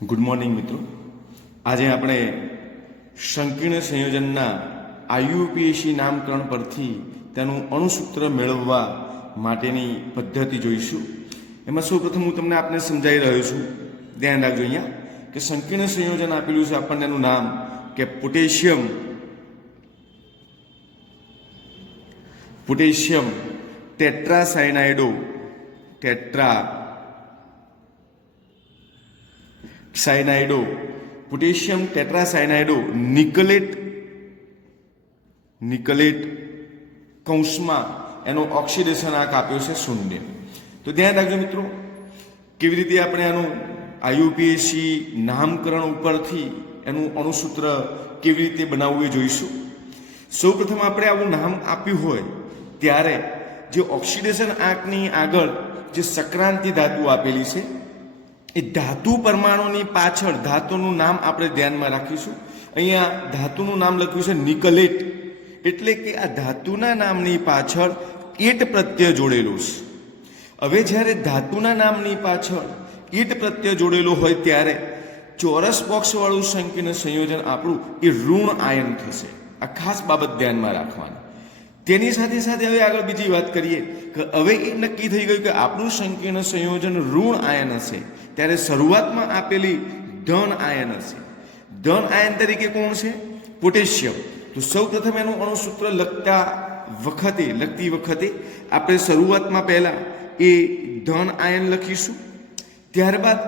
Good morning मित्रों। आज આપણે સંકીર્ણ સંયોજનના આઈયુપીએસી નામકરણ પરથી તેનું અણુસૂત્ર મેળવવા માટેની પદ્ધતિ જોઈશું। એમાં સૌપ્રથમ હું તમને આપને સમજાવી રહ્યો છું। ધ્યાન રાખજો અહીંયા કે સંકીર્ણ સંયોજન આપેલું છે આપણને, એનું નામ કે પોટેશિયમ ટેટ્રાસાયનાઇડો पोटेशियम टेट्रासायनाइडो निकलेट कौंसमां एनो ऑक्सिडेशन आंक आप्यो छे 0। तो ध्यान राखજો મિત્રો, કેવી રીતે આપણે આનું આઈયુપીએસી નામકરણ ઉપરથી એનું અણુસૂત્ર કેવી રીતે બનાવવું એ જોઈશું। સૌપ્રથમ આપણે આવું નામ આપ્યું હોય ત્યારે જે ઓક્સિડેશન આંકની આગળ જે સંક્રાંતિ ધાતુ આપેલી છે એ ધાતુ પરમાણુની પાછળ ધાતુનું નામ આપણે ધ્યાનમાં રાખીશું। અહીંયા ધાતુનું નામ લખ્યું છે નિકલેટ, એટલે કે આ ધાતુના નામની પાછળ એટ પ્રત્યય જોડેલો છે। હવે જ્યારે ધાતુના નામની પાછળ એટ પ્રત્યય જોડેલો હોય ત્યારે ચોરસ બોક્સવાળું સંકીર્ણ સંયોજન આપણું એ ઋણ આયન થશે। આ ખાસ બાબત ધ્યાનમાં રાખવાની। તેની સાથે સાથે હવે આગળ બીજી વાત કરીએ કે હવે એ નક્કી થઈ ગયું કે આપણું સંકીર્ણ સંયોજન ઋણ આયન હશે ત્યારે શરૂઆતમાં આપેલી ધન આયન હશે। ધન આયન તરીકે કોણ છે? પોટેશિયમ। તો સૌપ્રથમ એનું અણુસૂત્ર લખતી વખતે આપણે શરૂઆતમાં પહેલા એ ધન આયન લખીશું, ત્યારબાદ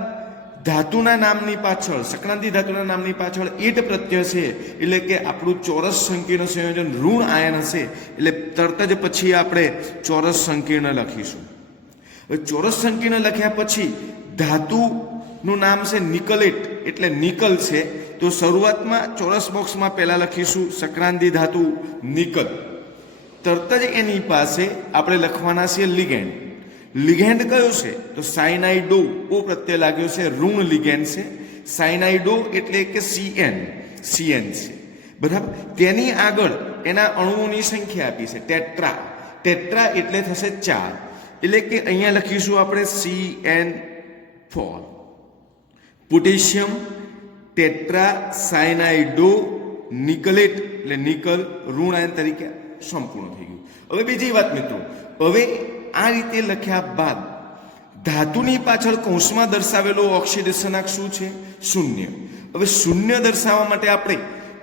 ધાતુના નામની પાછળ સંક્રાંતિ ધાતુના નામની પાછળ એટ પ્રત્યય છે, એટલે કે આપણું ચોરસ સંકીર્ણ સંયોજન ઋણ આયન હશે એટલે તરત જ પછી આપણે ચોરસ સંકીર્ણ લખીશું। ચોરસ સંકીર્ણ લખ્યા પછી ધાતુનું નામ છે નિકલેટ, એટલે નિકલ છે। તો શરૂઆતમાં ચોરસ બોક્સમાં પહેલા લખીશું સંક્રાંતિ ધાતુ નિકલ, તરત જ એની પાસે આપણે લખવાના છે લિગેન્ડ। લિગેન્ડ કયો છે? તો સાયનાઇડો ઓ પ્રત્યય લાગ્યો છે, ઋણ લિગેન્ડ છે। સાયનાઇડો એટલે કે સીએન છે, બરાબર। તેની આગળ એના અણુઓની સંખ્યા આપી છે ટેટ્રા એટલે થશે 4, એટલે કે અહીંયા લખીશું આપણે CN4 પોટેશિયમ ટેટ્રાસાયનાઇડો નિકલેટ, એટલે નિકલ ઋણ આયન તરીકે સંપૂર્ણ થઈ ગયું। હવે બીજી વાત મિત્રો, હવે આ રીતે લખ્યા બાદ ધાતુની પાછળ કૌંસમાં દર્શાવેલો ઓક્સિડેશનાંક શું છે? 0। હવે 0 દર્શાવવા માટે આપણે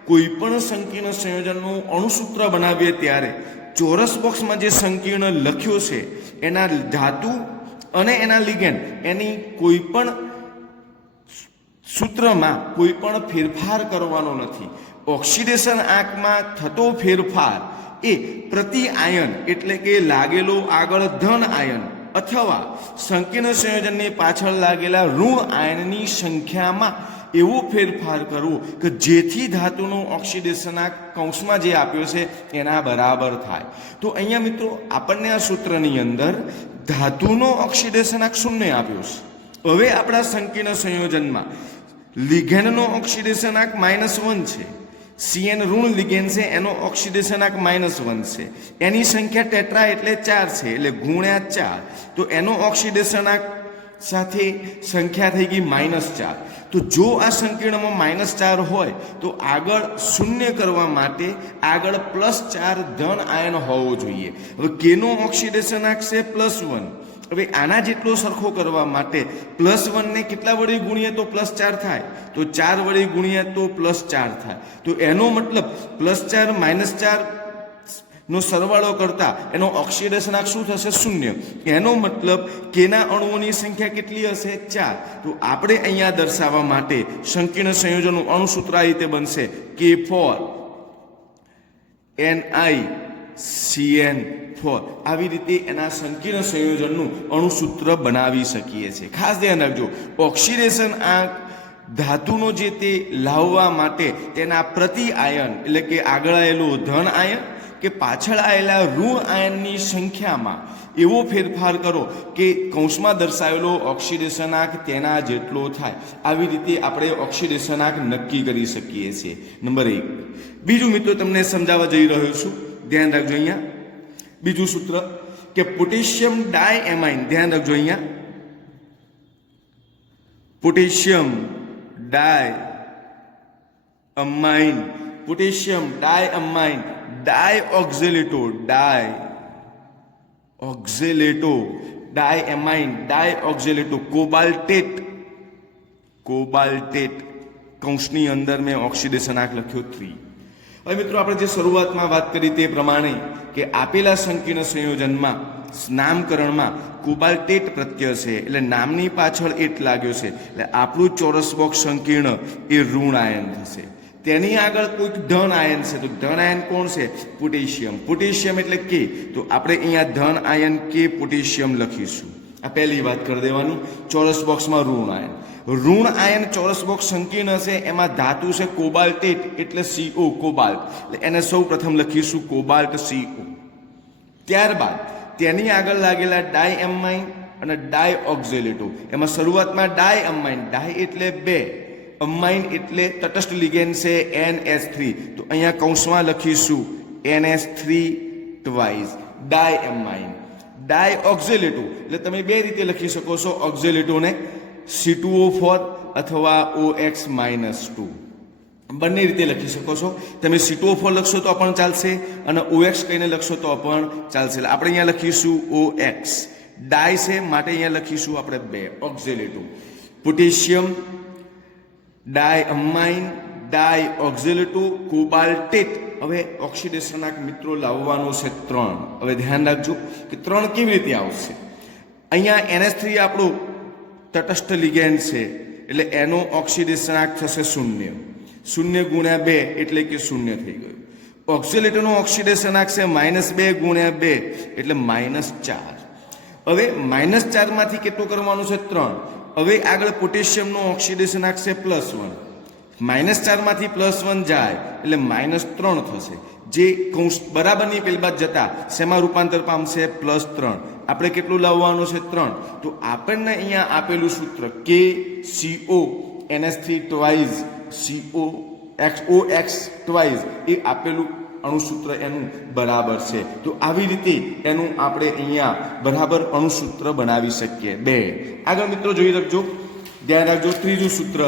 કોઈ પણ સંકીર્ણ સંયોજનનું અણુસૂત્ર બનાવીએ ત્યારે ચોરસ બોક્સમાં જે સંકીર્ણ લખ્યો છે એના ધાતુ અને એના લિગેન્ડ એની કોઈ પણ સૂત્રમાં કોઈ પણ ફેરફાર કરવાનો નથી। ઓક્સિડેશન આંકમાં થતો ફેરફાર એ પ્રતિ આયન એટલે કે લાગેલો આગળ ધન આયન અથવા સંકીર્ણ સંયોજનની પાછળ લાગેલા ઋણ આયનની સંખ્યામાં એવો ફેરફાર કરવો કે જેથી ધાતુનો ઓક્સિડેશનાંક કૌંસમાં જે આપ્યો છે એના બરાબર થાય। તો અહીંયા મિત્રો આપણને આ સૂત્રની અંદર ધાતુનો ઓક્સિડેશનાંક 0 આપ્યો છે। હવે આપણા સંકીર્ણ સંયોજનમાં લિગેન્ડનો ઓક્સિડેશનાંક -1 છે, CN ઋણ લિગેન્ડ છે એનો ઓક્સિડેશનાંક -1 છે, એની સંખ્યા ટેટ્રા એટલે 4 છે, એટલે ગુણ્યા 4, તો એનો ઓક્સિડેશનાંક સાથે સંખ્યા થઈ ગઈ -4। તો જો આ સંકીર્ણમાં -4 હોય તો આગળ 0 કરવા માટે આગળ +4 ધન આયન હોવો જોઈએ। હવે કેનો ઓક્સિડેશનાંક છે? +1। હવે આના જેટલો સરખો કરવા માટે +1 ને કેટલા વડે ગુણીએ તો +4 થાય? તો 4 વડે ગુણીએ તો +4 થાય। તો એનો મતલબ +4 -4 નો સરવાળો કરતા એનો ઓક્સિડેશનાંક શું થશે? 0। એનો મતલબ કેના અણુઓની સંખ્યા કેટલી હશે? 4। તો આપણે અહીંયા દર્શાવવા માટે સંકીર્ણ સંયોજનનું અણુસૂત્ર આ રીતે બનશે K4 NiCN4। આવી રીતે એના સંકીર્ણ સંયોજનનું અણુસૂત્ર બનાવી શકીએ છીએ। ખાસ ધ્યાન રાખજો, ઓક્સિડેશન આંક ધાતુનો જે તે લાવવા માટે તેના પ્રતિ આયન એટલે કે આગળ આવેલું ધન આયન કે પાછળ આવેલા ઋણ આયનની સંખ્યામાં એવો ફેરફાર કરો કે કૌંસમાં દર્શાવેલો ઓક્સિડેશનાંક તેના જેટલો થાય। આવી રીતે આપણે ઓક્સિડેશનાંક નક્કી કરી શકીએ છીએ। નંબર 1। બીજું મિત્રો તમને સમજાવવા જઈ રહ્યો છું, ધ્યાન રાખજો। અહીંયા બીજું સૂત્ર કે પોટેશિયમ ડાયએમાઇન, ધ્યાન રાખજો। અહીંયા પોટેશિયમ ડાય અમાઇન, પોટેશિયમ ડાય અમાઇન, ડાય ઓક્ઝેલેટો, ડાય ઓક્ઝેલેટો, ડાય એમાઇન, ડાય ઓક્ઝેલેટો, કોબાલ્ટેટ, કોબાલ્ટેટ, કૌંસની અંદર મેં ઓક્સિડેશન આંક લખ્યો 3. હવે મિત્રો આપણે જે શરૂઆતમાં વાત કરી તે પ્રમાણે કે આપેલા સંકીર્ણ સંયોજનમાં નામકરણમાં કોબાલ્ટેટ પ્રત્યય છે એટલે નામની પાછળ એટ લાગ્યો છે એટલે આપણું ચોરસ બોક્સ સંકીર્ણ એ ઋણ આયન થશે. તેની આગળ કોઈક ધન આયન છે તો ધન આયન કોણ છે? પોટેશિયમ. પોટેશિયમ એટલે કે તો આપણે અહીંયા ધન આયન કે પોટેશિયમ લખીશું. આ પહેલી વાત કરી દેવાની. ચોરસ બોક્સમાં ઋણ આયન, ઋણ આયન ચોરસ બોક્સ સંકીર્ણ છે એમાં ધાતુ છે કોબાલ્ટેટ એટલે CO, કોબાલ્ટ, એટલે એને સૌ પ્રથમ લખીશું કોબાલ્ટ CO. ત્યારબાદ તેની આગળ લાગેલા ડાય એમાઇન અને ડાય ઓક્ઝેલેટો, એમાં શરૂઆતમાં ડાય અમાઇન, ડાય એટલે 2, અમાઇન એટલે તટસ્થ લિગેન્ડ છે NH3, તો અહીંયા કૌંસમાં લખીશું NH3 ટ્વાઇસ, ડાય એમાઇન. ડાય ઓક્ઝેલેટો એટલે તમે બે રીતે લખી શકો છો ઓક્ઝેલેટોને, C2O4 અથવા OX-2, બંને રીતે લખી શકો છો. તમે C2O4 લખશો તો પણ ચાલશે અને OX કહીને લખશો તો પણ ચાલશે. એટલે આપણે અહીંયા લખીશું OX. ડાય છે માટે અહીંયા લખીશું આપણે 2, ઓક્ઝેલેટો. પોટેશિયમ ડાય અમાઇન, ડાય ઓક્ઝેલેટો, કોબાલ્ટેટ. હવે ઓક્સિડેશનના મિત્રો લાવવાનો છે 3. હવે ધ્યાન રાખજો કે 3 કેવી રીતે આવશે. અહીંયા NH3 આપણું તટસ્થ લિગેન્ડ છે એટલે એનો ઓક્સિડેશનાંક થશે 0. 0 ગુણ્યા 2 એટલે કે 0 થઈ ગયું. ઓક્ઝેલેટોનો ઓક્સિડેશનાંક છે -2 ગુણ્યા 2 એટલે -4. હવે -4 માંથી કેટલું કરવાનું છે? 3. હવે આગળ પોટેશિયમનો ઓક્સિડેશનાંક છે +1. -4 માંથી +1 જાય એટલે -3 થશે, જે કૌંસ બરાબરની પેલી બાદ જતા શેમાં રૂપાંતર પામશે? +3. આપણે કેટલું લાવવાનું છે? 3. તો આપણને અહીંયા આપેલું સૂત્ર KCO NH3 twice OX twice એ આપેલું અણુસૂત્ર એનું બરાબર છે. તો આવી રીતે એનું આપણે અહીંયા બરાબર અણુસૂત્ર બનાવી શકીએ. 2 આગળ મિત્રો જોઈ રાખજો, ધ્યાન રાખજો. ત્રીજું સૂત્ર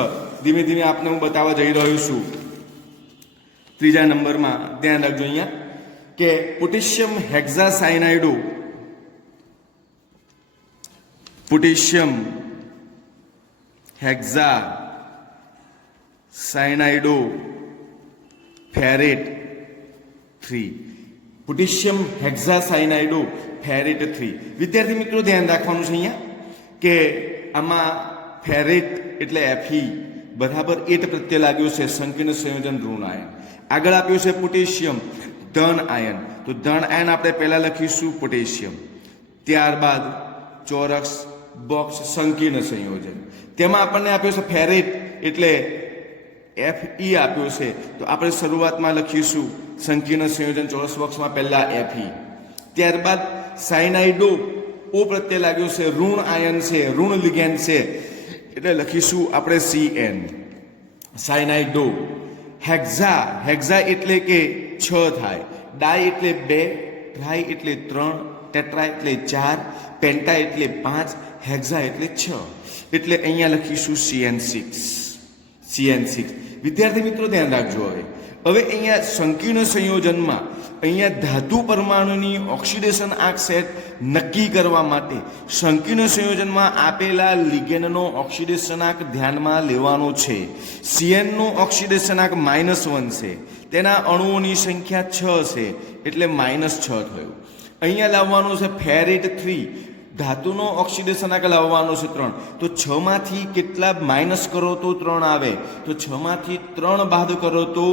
ધીમે ધીમે આપને હું બતાવવા જઈ રહ્યો છું. ત્રીજા નંબરમાં ધ્યાન રાખજો અહીંયા કે પોટેશિયમ હેક્ઝાસાયનાઇડો, પોટેશિયમ હેક્ઝાસાયનાઇડો ફેરેટ 3, પોટેશિયમ હેક્ઝાસાયનાઇડો ફેરેટ 3. વિદ્યાર્થી મિત્રો ધ્યાન રાખવાનું છે અહીંયા કે આમાં ફેરેટ એટલે Fe બરાબર 8 પ્રત્યે લાગ્યો છે સંકીર્ણ સંયોજન ઋણ આયન. આગળ આપ્યું છે પોટેશિયમ ધન આયન, તો ધન આયન આપણે પહેલા લખીશું પોટેશિયમ. ત્યારબાદ ચોરસ બોક્સ સંકીર્ણ સંયોજન, તેમાં આપણને આપ્યો છે ફેરેટ એટલે Fe આપ્યો છે, તો આપણે શરૂઆતમાં લખીશું સંકીર્ણ સંયોજન ચોરસ બોક્સમાં પહેલા Fe. ત્યારબાદ સાયનાઇડો O પ્રત્યે લાગ્યો છે ઋણ આયન છે, ઋણ લિગેન્ડ છે, એટલે લખીશું આપણે CN, સાયનાઇડો. હેક્ઝા એટલે કે 6 થાય, ડાય એટલે 2, ટ્રાય એટલે 3, ટેટ્રા એટલે 4, પેન્ટા એટલે 5, હેક્ઝા એટલે 6, એટલે અહીંયા લખીશું CN6. વિદ્યાર્થી મિત્રો ધ્યાન રાખજો. હવે અહીંયા સંકીર્ણ સંયોજનમાં અહીંયા ધાતુ પરમાણુની ઓક્સિડેશન આંક સેટ નક્કી કરવા માટે સંકીર્ણ સંયોજનમાં આપેલા લિગેન્ડનો ઓક્સિડેશન આંક ધ્યાનમાં લેવાનો છે. CN નો ઓક્સિડેશન આંક -1 છે, તેના અણુઓની સંખ્યા 6 છે એટલે -6 થયું. અહીંયા લાવવાનો છે ફેરેટ 3, ધાતુનો ઓક્સિડેશન આંક લાવવાનો છે 3. તો 6 માંથી કેટલા માઇનસ કરો તો 3 આવે, તો 6 માંથી 3 બાદ કરો તો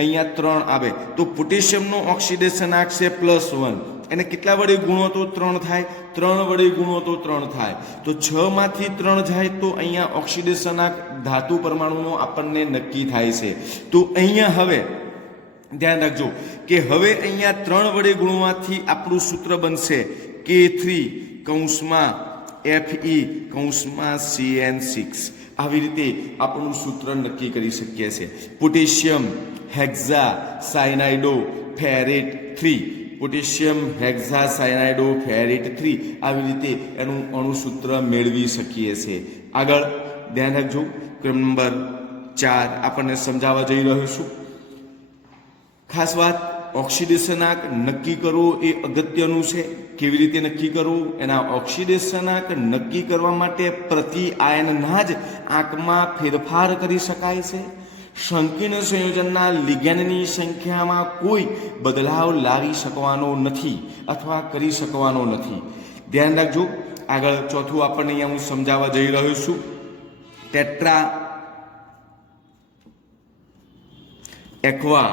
અહીંયા 3 આવે. તો પોટેશિયમનો ઓક્સિડેશન આંક છે +1, એને કેટલા વડે ગુણો તો 3 થાય, 3 વડે ગુણો તો 3 થાય. તો 6 માંથી 3 જાય તો અહીંયા ઓક્સિડેશન આંક ધાતુ પરમાણુનો આપણને નક્કી થાય છે. તો અહીંયા હવે ધ્યાન રાખજો કે હવે અહીંયા 3 વડે ગુણવાથી આપણું સૂત્ર બનશે K3 કૌંસમાં Fe કૌંસમાં CN6. આવી રીતે આપણું સૂત્ર નક્કી કરી શકીએ છીએ. પોટેશિયમ હેક્ઝાસાયનાઇડો ફેરેટ 3, પોટેશિયમ હેક્ઝાસાયનાઇડો ફેરેટ 3, આવી રીતે એનું અણુસૂત્ર મેળવી શકીએ છીએ. આગળ ધ્યાન રાખજો, ક્રમ નંબર 4 આપણને સમજાવવા જઈ રહ્યો છું. ખાસ વાત, ઓક્સિડેશનાંક નક્કી કરવો એ અગત્યનું છે. કેવી રીતે નક્કી કરવું? એના ઓક્સિડેશનાંક નક્કી કરવા માટે પ્રતિ આયનના જ આંકમાં ફેરફાર કરી શકાય છે. સંકીર્ણ સંયોજનના લિગેન્ડની સંખ્યામાં કોઈ બદલાવ લાવી શકવાનો નથી અથવા કરી શકવાનો નથી. ધ્યાન રાખજો. આગળ ચોથું આપણને અહીંયા હું સમજાવવા જઈ રહ્યો છું. Tetra aqua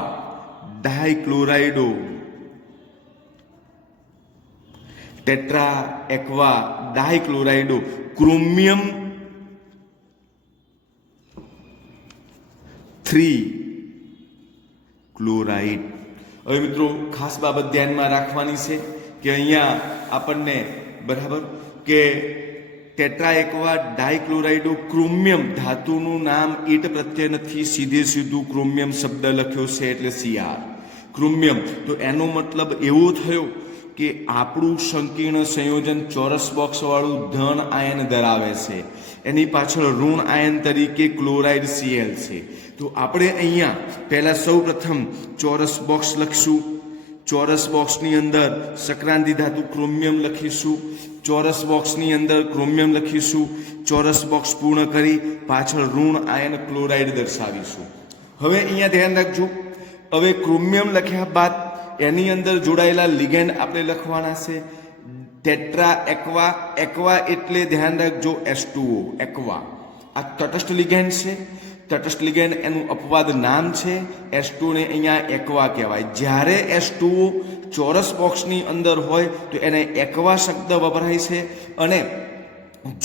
dichlorido, tetra aqua dichlorido chromium 3 chloride. હવે મિત્રો ખાસ બાબત ધ્યાનમાં રાખવાની છે કે અહીંયા આપણને બરાબર કે ટેટ્રા એક્વા ડાયક્લોરાઇડો ક્રોમિયમ ધાતુનું નામ ઈટ પ્રત્યય નથી, સીધું ક્રોમિયમ શબ્દ લખ્યો છે એટલે Cr ક્રોમિયમ. તો એનો મતલબ એવો થયો કે આપણું સંકીર્ણ સંયોજન ચોરસ બોક્સ વાળું ધન આયન ધરાવે છે. એની પાછળ ઋણ આયન તરીકે ક્લોરાઇડ Cl છે. તો આપણે અહીંયા પહેલા સૌ પ્રથમ ચોરસ બોક્સ લખશું. ચોરસ બોક્સની અંદર સંક્રાંતિ ધાતુ ક્રોમિયમ લખીશું. ચોરસ બોક્સની અંદર ક્રોમિયમ લખીશું. ચોરસ બોક્સ પૂર્ણ કરી પાછળ ઋણ આયન ક્લોરાઇડ દર્શાવીશું. હવે અહીંયા ધ્યાન રાખજો. હવે ક્રોમિયમ લખ્યા બાદ એની અંદર જોડાયેલા લિગેન્ડ આપણે લખવાના છે. ટેટ્રા એક્વા, એક્વા એટલે ધ્યાન રાખજો H2O એક્વા. આ તટસ્થ લિગેન્ડ છે. તટસ્થ લિગેન્ડ એનું અપવાદ નામ છે. H2O ને અહીંયા એક્વા કહેવાય. જ્યારે H2O ચોરસ બોક્સની અંદર હોય તો એને એક્વા શબ્દ વપરાય છે. અને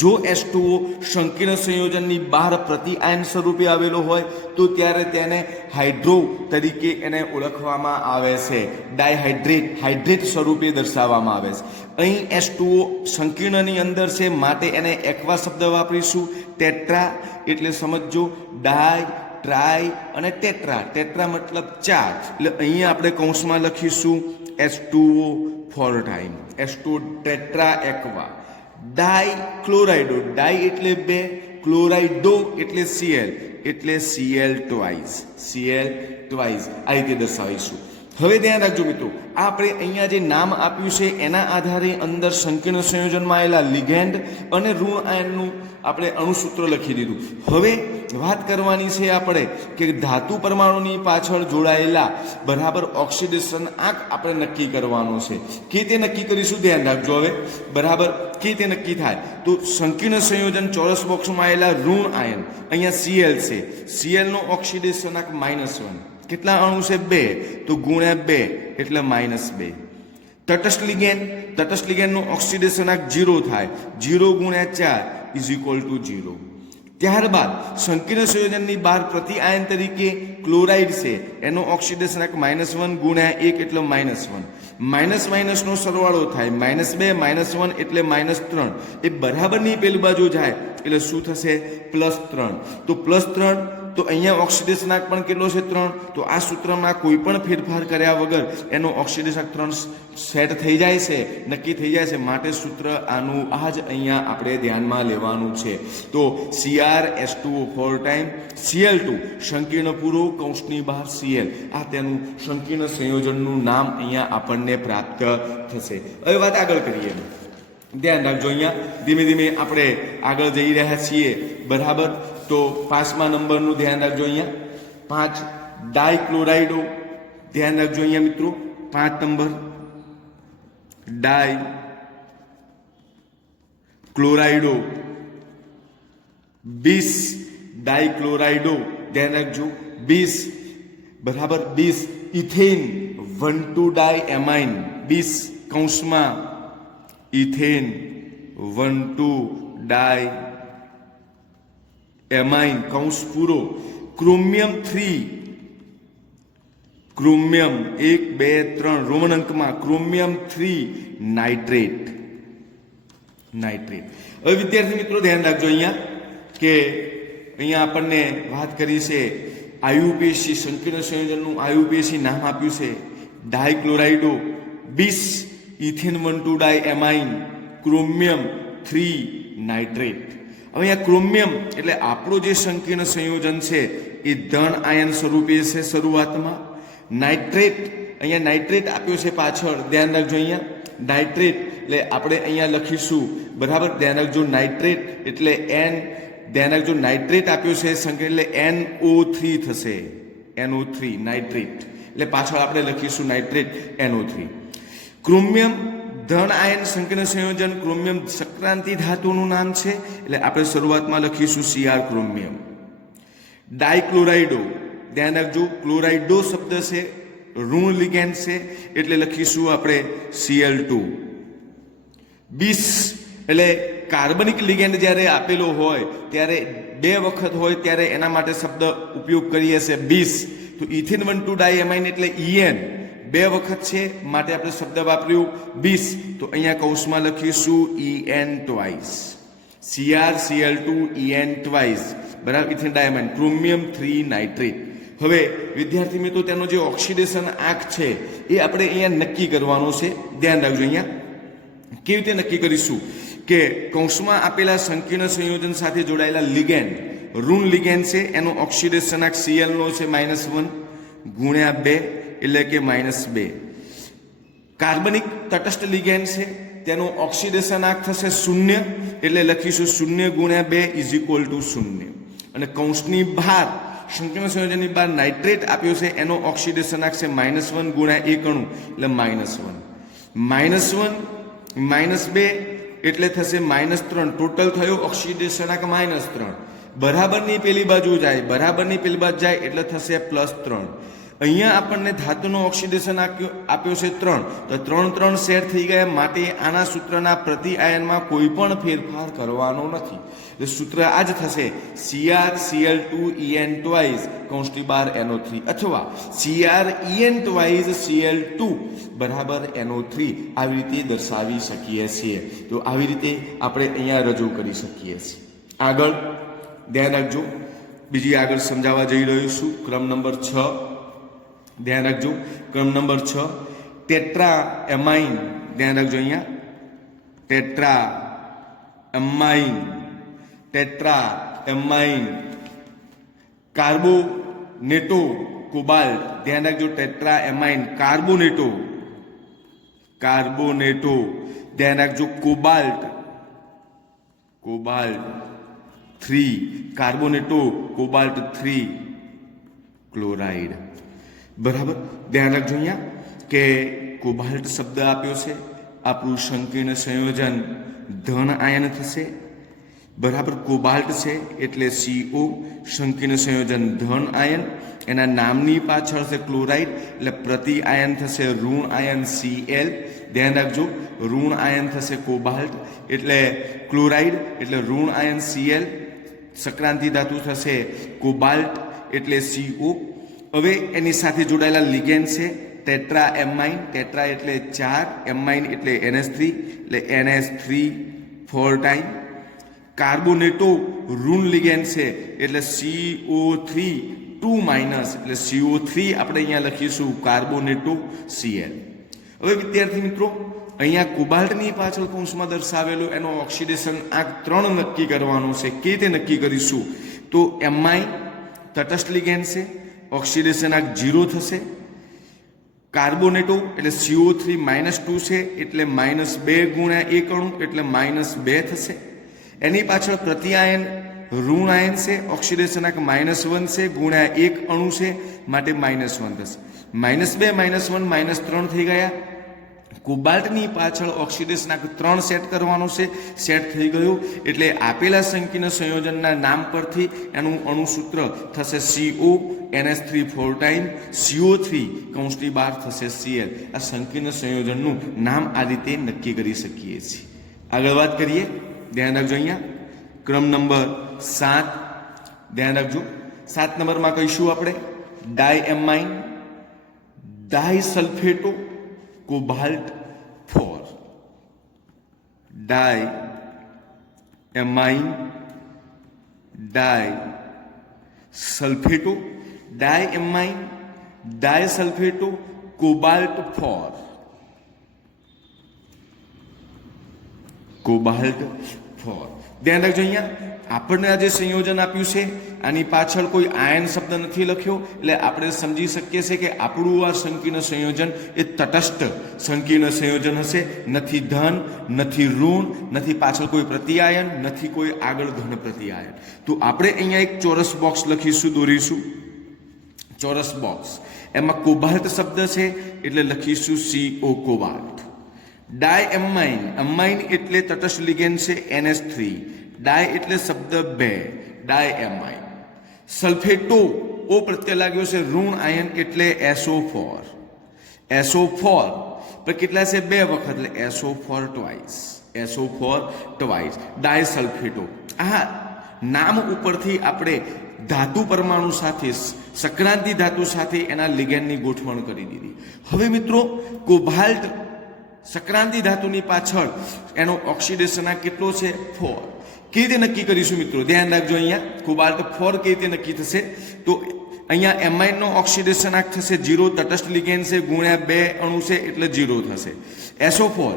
જો H2O સંકીર્ણ સંયોજનની બહાર પ્રતિ આયન સ્વરૂપે આવેલો હોય તો ત્યારે તેને હાઇડ્રો તરીકે એને ઓળખવામાં આવે છે. હાઇડ્રેટ સ્વરૂપે દર્શાવવામાં આવે છે. અહીં H2O સંકીર્ણની અંદર છે માટે એને એક્વા શબ્દ વાપરીશું. ટેટ્રા એટલે સમજો ડાય, ટ્રાય અને ટેટ્રા. ટેટ્રા મતલબ 4. એટલે અહીંયા આપણે કૌંસમાં લખીશું H2O 4 time. H2O tetra aqua. Dichlorido, di એટલે 2, ક્લોરાઇડો એટલે Cl એટલે Cl ટ્વાઇસ. આ રીતે દર્શાવીશું. હવે ધ્યાન રાખજો મિત્રો, આપણે અહીંયા જે નામ આપ્યું છે એના આધારે અંદર સંકીર્ણ સંયોજનમાં આવેલા લિગેન્ડ અને ઋણ આયનનું આપણે અણુસૂત્ર લખી દીધું. હવે વાત કરવાની છે આપણે કે ધાતુ પરમાણુની પાછળ જોડાયેલા બરાબર ઓક્સિડેશન આંક આપણે નક્કી કરવાનો છે. કે તે નક્કી કરીશું. ધ્યાન રાખજો. હવે બરાબર કે તે નક્કી થાય તો સંકીર્ણ સંયોજન ચોરસ બોક્સમાં આવેલા ઋણ આયન અહીંયા Cl છે. Cl નો ઓક્સિડેશન આંક -1. કેટલા અણુ છે? 2. તો ગુણ્યા 2 એટલે -2. તટસ્થ લિગેન્ડનું ઓક્સિડેશન આંક 0 થાય. 0 ગુણ્યા 4 = 0. ત્યારબાદ સંકીર્ણ સંયોજનની બહાર પ્રતિ આયન તરીકે ક્લોરાઇડ છે. એનો ઓક્સિડેશન આંક -1 ગુણ્યા 1 એટલે -1. માઇનસ માઇનસનો સરવાળો થાય. -2 -1 એટલે -3. એ બરાબરની પેલી બાજુ જાય એટલે શું થશે? +3. તો +3 તો અહીંયા ઓક્સિડેશનાંક પણ કેટલો છે? 3. તો આ સૂત્રમાં કોઈ પણ ફેરફાર કર્યા વગર એનો ઓક્સિડેશનાંક 3 સેટ થઈ જાય છે, નક્કી થઈ જાય છે. માટે સૂત્ર આનું આ જ અહીંયા આપણે ધ્યાનમાં લેવાનું છે. તો CrH2O 4 ટાઈમ Cl2 સંકીર્ણ પૂરો કૌંસની બહાર Cl. આ તેનું સંકીર્ણ સંયોજનનું નામ અહીંયા આપણને પ્રાપ્ત થશે. હવે વાત આગળ કરીએ. ધ્યાન રાખજો. અહીંયા ધીમે ધીમે આપણે આગળ જઈ રહ્યા છીએ. બરાબર. તો 5મા નંબરનું ધ્યાન રાખજો. અહીંયા 5 ડાયક્લોરાઇડો. ધ્યાન રાખજો અહીંયા મિત્રો. 5 નંબર ડાય ક્લોરાઇડો. 20 ડાયક્લોરાઇડો. ધ્યાન રાખજો. 20 બરાબર. 20 ઇથેન 1,2 ડાયએમાઇન. 20 કૌંસમાં ઇથેન 1,2 ડાયએમાઇન કૌંસ પૂરો. ક્રોમિયમ 3. ક્રોમિયમ 1 2 3 રોમન અંકમાં ક્રોમિયમ 3 નાઇટ્રેટ. હવે વિદ્યાર્થી મિત્રો ધ્યાન રાખજો અહીંયા કે અહીંયા આપણને વાત કરી છે આયુપીએસી સંકીર્ણ સંયોજનનું આયુપીએસી નામ આપ્યું છે ડાયક્લોરાઇડો. 20 ઇથેન 1,2 ડાયએમાઇન ક્રોમિયમ 3 નાઇટ્રેટ. હવે અહીંયા ક્રોમિયમ એટલે આપણું જે સંકીર્ણ સંયોજન છે એ ધન આયન સ્વરૂપે છે શરૂઆતમાં. નાઇટ્રેટ, અહીંયા નાઇટ્રેટ આપ્યો છે પાછળ, ધ્યાન રાખજો. અહીંયા નાઇટ્રેટ એટલે આપણે અહીંયા લખીશું, બરાબર, ધ્યાન રાખજો. નાઇટ્રેટ એટલે એન, ધ્યાન રાખજો, નાઇટ્રેટ આપ્યો છે સંકેત એટલે NO3 થશે. NO3 નાઇટ્રેટ એટલે પાછળ આપણે લખીશું નાઇટ્રેટ NO3. ક્રોમિયમ ધન આયન સંકીર્ણ સંયોજન, ક્રોમિયમ સંક્રાંતિ ધાતુનું નામ છે એટલે આપણે શરૂઆતમાં લખીશું Cr ક્રોમિયમ. ડાયક્લોરાઇડો, ધ્યાન રાખજો, ક્લોરાઇડો શબ્દ છે, ઋણ લિગેન્ડ છે એટલે લખીશું આપણે Cl2. બીસ એટલે કાર્બનિક લિગેન્ડ જ્યારે આપેલો હોય ત્યારે બે વખત હોય ત્યારે એના માટે શબ્દ ઉપયોગ કરીએ છીએ બીસ. તો ઇથિન 1,2 ડાયએમાઇન એટલે EN બે વખત છે માટે આપણે શબ્દ વાપર્યું બીસ. તો અહીંયા કૌંસમાં લખીશું EN twice. Cr Cl2 EN twice, બરાબર, ઇથિન ડાયમાઇન, ક્રોમિયમ 3 નાઇટ્રેટ. હવે વિદ્યાર્થી મિત્રો તેનો જે ઓક્સિડેશન આંક છે એ આપણે અહીંયા નક્કી કરવાનો છે. ધ્યાન રાખજો. અહીંયા કેવી રીતે નક્કી કરીશું કે કૌંસમાં આપેલા સંકીર્ણ સંયોજન સાથે જોડાયેલા લિગેન્ડ, ઋણ લિગેન્ડ છે, એનો ઓક્સિડેશન આંક Cl નો છે -1 ગુણ્યા 2 એટલે કે -2. કાર્બનિક તટસ્થ લિગેન્ડ છે, તેનો ઓક્સિડેશન આંક થશે 0 એટલે લખીશું 0 ગુણ્યા 2 ઇઝ ઇક્વલ ટુ 0. અને કૌંસની બહાર સંકીર્ણ સંયોજનની બહાર નાઇટ્રેટ આપ્યો છે, એનો ઓક્સિડેશન આંક છે -1 ગુણ્યા 1 અણુ એટલે -1. -2 એટલે થશે -3. ટોટલ થયો ઓક્સિડેશન આંક -3. બરાબરની પેલી બાજુ જાય, બરાબરની પેલી બાજુ જાય એટલે થશે +3. અહીંયા આપણને ધાતુનો ઓક્સિડેશન આપ્યો છે 3, તો 3 સેટ થઈ ગયા માટે આના સૂત્રના પ્રતિ આયનમાં કોઈ પણ ફેરફાર કરવાનો નથી. એટલે સૂત્ર આ જ થશે Cr Cl2 En ટ્વાઇસ કૌંસની બહાર NO3 અથવા Cr En ટ્વાઇસ Cl2 બરાબર NO3 આવી રીતે દર્શાવી શકીએ છીએ. તો આવી રીતે આપણે અહીંયા રજૂ કરી શકીએ છીએ. આગળ ધ્યાન રાખજો, બીજી આગળ સમજાવવા જઈ રહ્યો છું. ક્રમ નંબર 6, ધ્યાન રાખજો, ક્રમ નંબર 6 ટેટ્રા એમાઇન. ધ્યાન રાખજો, અહીંયા tetra amine, tetra amine, carbonato cobalt. ધ્યાન રાખજો, ટેટ્રા એમાઇન કાર્બોનેટો, કાર્બોનેટો, ધ્યાન રાખજો, cobalt, cobalt 3, carbonato cobalt 3 chloride. બરાબર, ધ્યાન રાખજો અહીંયા કે કોબાલ્ટ શબ્દ આપ્યો છે, આપણું સંકીર્ણ સંયોજન ધન આયન થશે. બરાબર, કોબાલ્ટ છે એટલે CO, સંકીર્ણ સંયોજન ધન આયન, એના નામની પાછળ છે ક્લોરાઇડ એટલે પ્રતિ આયન થશે ઋણ આયન Cl. ધ્યાન રાખજો, ઋણ આયન થશે કોબાલ્ટ એટલે ક્લોરાઇડ એટલે ઋણ આયન Cl, સંક્રાંતિ ધાતુ થશે કોબાલ્ટ એટલે CO. હવે એની સાથે જોડાયેલા લિગેન્ડ છે ટેટ્રા એમાઇન, ટેટ્રા એટલે 4, એમાઇન એટલે NH3 એટલે NH3 4 ટાઈમ. કાર્બોનેટો ઋણ લિગેન્ડ છે એટલે CO3 2- એટલે CO3 આપણે અહીંયા લખીશું કાર્બોનેટો Cl. હવે વિદ્યાર્થી મિત્રો અહીંયા કોબાલ્ટની પાછળ કૌંસમાં દર્શાવેલો એનો ઓક્સિડેશન આંક 3 નક્કી કરવાનો છે. કેવી રીતે નક્કી કરીશું? તો એમાઇન તટસ્થ લિગેન્ડ છે, ઓક્સિડેશન આંક 0 થશે. કાર્બોનેટો એટલે CO3 -2 છે એટલે -2 ગુણ્યા 1 અણુ એટલે -2 થશે. એની પાછળ પ્રતિ આયન ઋણ આયન છે, ઓક્સિડેશન આંક -1 છે ગુણ્યા 1 અણુ છે માટે -1 થશે. -2 -1 -3 થઈ ગયા. કોબાલ્ટની પાછળ ઓક્સિડેશન આંક 3 સેટ કરવાનો છે, સેટ થઈ ગયું એટલે આપેલા સંકીર્ણ સંયોજનના નામ પરથી એનું અણુસૂત્ર થશે CO NH3 4 ટાઈમ, CO3 કૌંસની બહાર થશે Cl. આ સંકીર્ણ સંયોજનનું નામ આ રીતે નક્કી કરી શકીએ છીએ. આગળ વાત કરીએ, ધ્યાન રાખજો અહીંયા ક્રમ નંબર 7, ધ્યાન રાખજો 7 નંબરમાં કહીશું આપણે diamine disulphato cobalt 4. Diamine disulphato, diamine disulphato cobalt 4, cobalt four. ધ્યાન રાખજો, અહીંયા આપણને આ જે સંયોજન આપ્યું છે આની પાછળ કોઈ આયન શબ્દ નથી લખ્યો, એટલે આપણે સમજી શકીએ છીએ કે આપણું આ સંકીર્ણ સંયોજન એ તટસ્થ સંકીર્ણ સંયોજન હશે. નથી ધન, નથી ઋણ, નથી પાછળ કોઈ પ્રતિઆયન, નથી કોઈ આગળ ધન પ્રતિઆયન. તો આપણે અહીંયા એક ચોરસ બોક્સ લખીશું, દોરીશું ચોરસ બોક્સ. એમાં કોબાલ્ટ શબ્દ છે એટલે લખીશું CO, કોબાલ્ટ. ડાયએમાઇન, અમાઇન એટલે તટસ્થ લિગેન્ડ છે NH3. ડાય એટલે શબ્દ 2, ડાયએમાઇન. સલ્ફેટો, ઓ પ્રત્યય લાગ્યો છે ઋણ આયન એટલે SO4. SO4 પર કેટલા છે? 2 વખત, એટલે SO4 ટ્વાઇસ. SO4 twice, ડાયસલ્ફેટો. આ નામ ઉપરથી આપણે ધાતુ પરમાણુ સાથે, સંક્રાંતિ ધાતુ સાથે એના લિગેન્ડની ગોઠવણ કરી દીધી. હવે મિત્રો, કોબાલ્ટ સંક્રાંતિ ધાતુની પાછળ એનો ઓક્સિડેશન કેટલો છે? 4. કેવી રીતે નક્કી કરીશું મિત્રો? ધ્યાન રાખજો, અહીંયા કોબાલ્ટ 4 કેવી રીતે નક્કી થશે? તો અહીંયા એમાઇનનો ઓક્સિડેશન થશે 0, તટસ્થ લિગેન્ડ છે ગુણ્યા 2 અણુ છે એટલે 0 થશે. SO4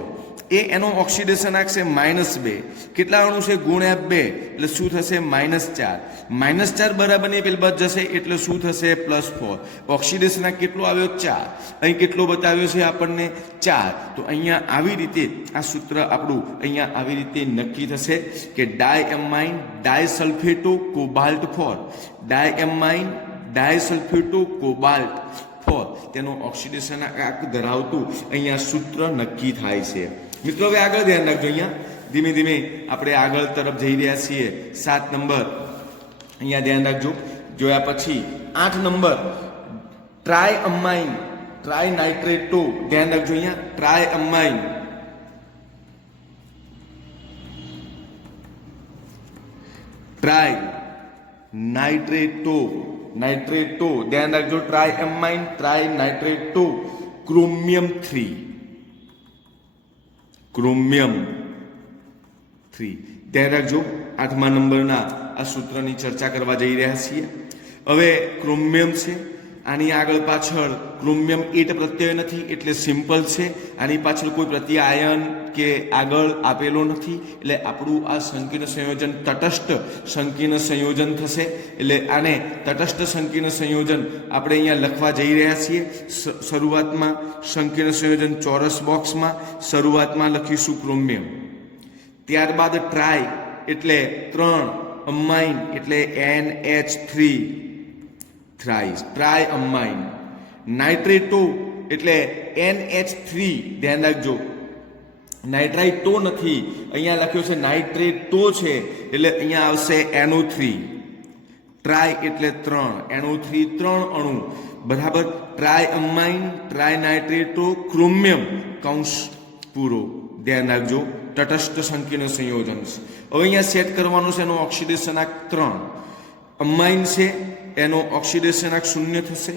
એ એનો ઓક્સિડેશન છે -2, કેટલા અણુ છે? ગુણ્યા 2 એટલે શું થશે? -4. -4 બરાબરની પેલી બાજુ જશે એટલે શું થશે? +4. ઓક્સિડેશન કેટલો આવ્યો? 4. અહીં કેટલો બતાવ્યો છે આપણને? 4. તો અહીંયા આવી રીતે આ સૂત્ર આપણું અહીંયા આવી રીતે નક્કી થશે કે ડાયએમાઇન disulphato cobalt 4, diamine disulphato cobalt 4 તેનો ઓક્સિડેશન ધરાવતું અહીંયા સૂત્ર નક્કી થાય છે. મિત્રો હવે આગળ ધ્યાન રાખજો, અહીંયા ધીમે ધીમે આપણે આગળ તરફ જઈ રહ્યા છીએ. 7 નંબર અહીંયા ધ્યાન રાખજો, જોયા પછી 8 નંબર ટ્રાયઅમાઇન ટ્રાયનાઇટ્રેટો. ધ્યાન રાખજો, અહીંયા ટ્રાયઅમાઇન ટ્રાયનાઇટ્રેટો, નાઇટ્રેટો. ધ્યાન રાખજો, ટ્રાયએમાઇન ટ્રાયનાઇટ્રેટો. Chromium 3, chromium 3. ધ્યાન રાખજો, 8મા નંબરના આ સૂત્રની ચર્ચા કરવા જઈ રહ્યા છીએ. હવે ક્રોમિયમ છે, આની આગળ પાછળ ક્રોમિયમ 8 પ્રત્યય નથી એટલે સિમ્પલ છે. આની પાછળ કોઈ પ્રત્યાયન કે આગળ આપેલો નથી, એટલે આપણું આ સંકીર્ણ સંયોજન તટસ્થ સંકીર્ણ સંયોજન થશે. એટલે આને તટસ્થ સંકીર્ણ સંયોજન આપણે અહીંયા લખવા જઈ રહ્યા છીએ. શરૂઆતમાં સંકીર્ણ સંયોજન ચોરસ બોક્સમાં શરૂઆતમાં લખીશું ક્રોમિયમ. ત્યારબાદ ટ્રાય એટલે 3, અમાઇન એટલે NH3, થ્રાઇસ, ટ્રાયઅમાઇન. નાઇટ્રેટો એટલે NH3. ધ્યાન રાખજો, નાઇટ્રાઇટો નથી, અહીંયા લખ્યો છે નાઇટ્રેટો છે એટલે અહીંયા આવશે NO3. ટ્રાય એટલે 3, NO3 3 અણુ બરાબર. ટ્રાયઅમાઇન ટ્રાયનાઇટ્રેટો ક્રોમિયમ કૌંસ પૂરો. ધ્યાન રાખજો, તટસ્થ સંકીર્ણ સંયોજન છે. હવે અહીંયા સેટ કરવાનું છે એનો ઓક્સિડેશન 3. અમાઇન છે એનો ઓક્સિડેશન 0 થશે.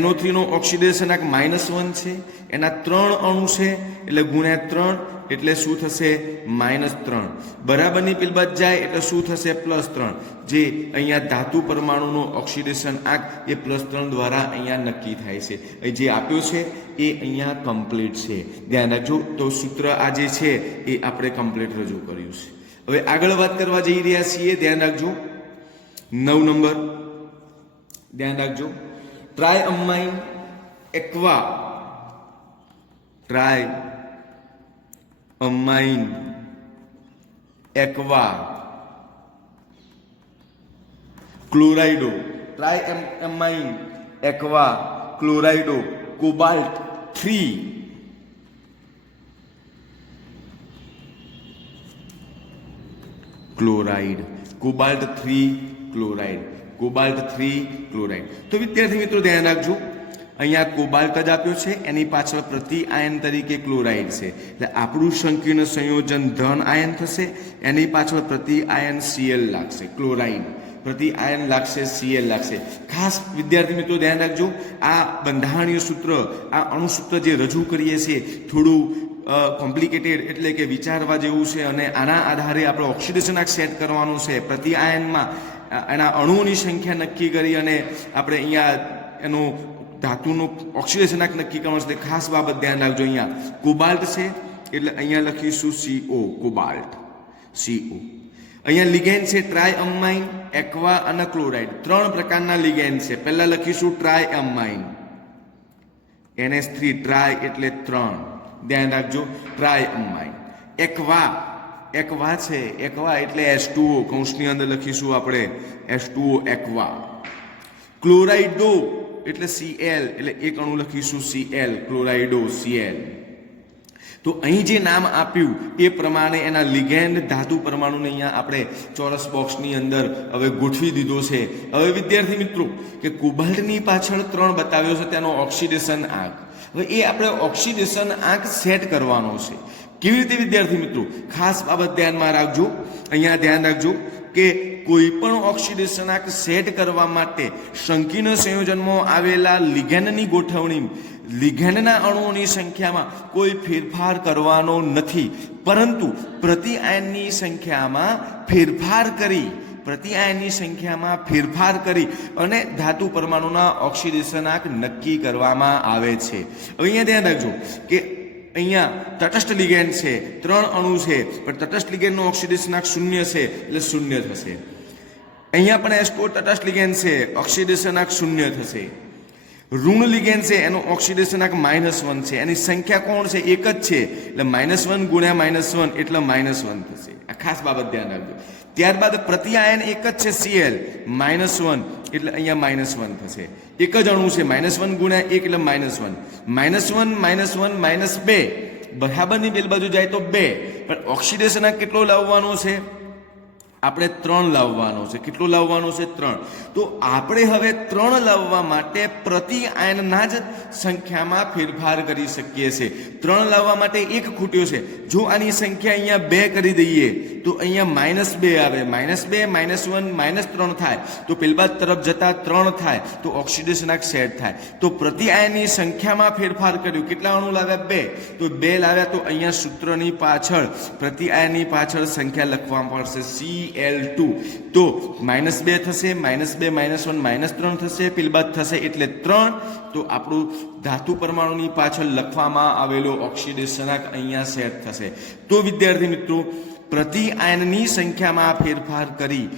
NO3 નો ઓક્સિડેશન -1 છે, એના 3 અણુ છે એટલે ગુણ્યા 3 એટલે શું થશે? -3. બરાબરની પેલી બાજુ જાય એટલે શું થશે? +3. જે અહીંયા ધાતુ પરમાણુનો ઓક્સિડેશન આંક એ +3 દ્વારા અહીંયા નક્કી થાય છે. જે આપ્યો છે એ અહીંયા કમ્પ્લીટ છે. ધ્યાન રાખજો, તો સૂત્ર આ જે છે એ આપણે કમ્પ્લીટ રજૂ કર્યું છે. હવે આગળ વાત કરવા જઈ રહ્યા છીએ. ધ્યાન રાખજો, 9 નંબર ધ્યાન રાખજો, triamine aqua, triamine aqua chlorido, triamine aqua chlorido cobalt 3. Chloride, cobalt 3 chloride, cobalt 3 chloride. તો વિદ્યાર્થી મિત્રો ધ્યાન રાખજો, અહીંયા કોબાલ્ટ જ આપ્યો છે, એની પાછળ પ્રતિ આયન તરીકે ક્લોરાઇડ છે. એટલે આપણું સંકીર્ણ સંયોજન ધન આયન થશે, એની પાછળ પ્રતિ આયન Cl લાગશે. ક્લોરાઇડ પ્રતિ આયન લાગશે, Cl લાગશે. ખાસ વિદ્યાર્થી મિત્રો ધ્યાન રાખજો, આ બંધારણીય સૂત્ર, આ અણુસૂત્ર જે રજૂ કરીએ છીએ થોડું કોમ્પ્લિકેટેડ એટલે કે વિચારવા જેવું છે, અને આના આધારે આપણે ઓક્સિડેશન સેટ કરવાનું છે. પ્રતિ આયનમાં એના અણુઓની સંખ્યા નક્કી કરી અને આપણે અહીંયા એનું ધાતુનું ઓક્સિડેશન નક્કી કરવાનું છે. ખાસ બાબત ધ્યાન રાખજો, અહીંયા કોબાલ્ટ છે એટલે અહીંયા લખીશું CO, કોબાલ્ટ. CO. અહીંયા લિગેન્ડ છે ટ્રાયઅમાઇન, એક્વા અને ક્લોરાઇડ. 3 પ્રકારના લિગેન્ડ છે. પહેલા લખીશું ટ્રાયઅમાઇન, NH3 ટ્રાય એટલે 3, ધ્યાન રાખજો. ટ્રાયઅમાઇન. એક્વા છે, એક્વા એટલે H2O, કૌંસની અંદર લખીશું આપણે H2O એક્વા. ક્લોરાઇડો એટલે Cl, એટલે એક અણુ લખીશું Cl, ક્લોરાઇડો Cl. તો અહીં જે નામ આપ્યું એ પ્રમાણે એના લિગેન્ડ ધાતુ પરમાણુને અહીંયા આપણે ચોરસ બોક્સની અંદર હવે ગોઠવી દીધો છે. હવે વિદ્યાર્થી મિત્રો કે કોબાલ્ટની પાછળ 3 બતાવ્યો છે તેનો ઓક્સિડેશન આંક. હવે એ આપણે ઓક્સિડેશન આંક સેટ કરવાનો છે. કેવી રીતે વિદ્યાર્થી મિત્રો? ખાસ બાબત ધ્યાનમાં રાખજો. અહીંયા ધ્યાન રાખજો કે કોઈ પણ ઓક્સિડેશન આંક સેટ કરવા માટે સંકીર્ણ સંયોજનમાં આવેલા લિગેન્ડની ગોઠવણી, લિગેન્ડના અણુઓની સંખ્યામાં કોઈ ફેરફાર કરવાનો નથી, પરંતુ પ્રતિ આયનની સંખ્યામાં ફેરફાર કરી અને ધાતુ પરમાણુના ઓક્સિડેશન આંક નક્કી કરવામાં આવે છે. હવે અહીંયા ધ્યાન રાખજો કે અહીંયા તટસ્થ લિગેન્ડ છે, 3 અણુ છે, પણ તટસ્થ લિગેન્ડનો ઓક્સિડેશન આંક 0 છે એટલે 0 થશે. અહીંયા પણ H2O તટસ્થ લિગેન્ડ છે, ઓક્સિડેશન આંક 0 થશે. ઋણ લિગેન્ડ છે, એનો ઓક્સિડેશન આંક -1 છે. એની સંખ્યા કોણ છે? એક જ છે, એટલે -1 ગુણ્યા -1 એટલે -1 થશે. આ ખાસ બાબત ધ્યાન રાખજો. ત્યારબાદ પ્રતિ આયન એક જ છે Cl, -1 એટલે અહીંયા -1 થશે. એક જ અણુ છે, -1 ગુણ્યા 1 એટલે -1, -1 -2 બરાબરની બેલ બાજુ જાય તો 2, પણ ઓક્સિડેશન આંક કેટલો લાવવાનો છે? આપણે 3 લાવવાનો છે. કેટલો લાવવાનો છે? 3. તો આપણે હવે 3 લાવવા માટે પ્રતિ આયનના જ સંખ્યામાં ફેરફાર કરી શકીએ છીએ. 3 લાવવા માટે 1 ખૂટ્યો છે. જો આની સંખ્યા અહીંયા 2 કરી દઈએ તો અહીંયા -2 આવે. -2 -1 -3 થાય તો પેલબાદ તરફ જતા 3 થાય તો ઓક્સિડેશન આંક સેટ થાય. તો પ્રતિ આયનની સંખ્યામાં ફેરફાર કર્યું. કેટલા અણુ લાવ્યા? 2. તો 2 લાવ્યા તો અહીંયા સૂત્રની પાછળ પ્રતિ આયનની પાછળ સંખ્યા લખવા પડશે Cl2. તો -2 થશે, -2 -1 -3 થશે, પેલબાદ થશે એટલે 3. તો આપણું ધાતુ પરમાણુની પાછળ લખવામાં આવેલો ઓક્સિડેશન આંક અહીંયા સેટ થશે. તો વિદ્યાર્થી મિત્રો પ્રતિ આયનની સંખ્યામાં ફેરફાર કરી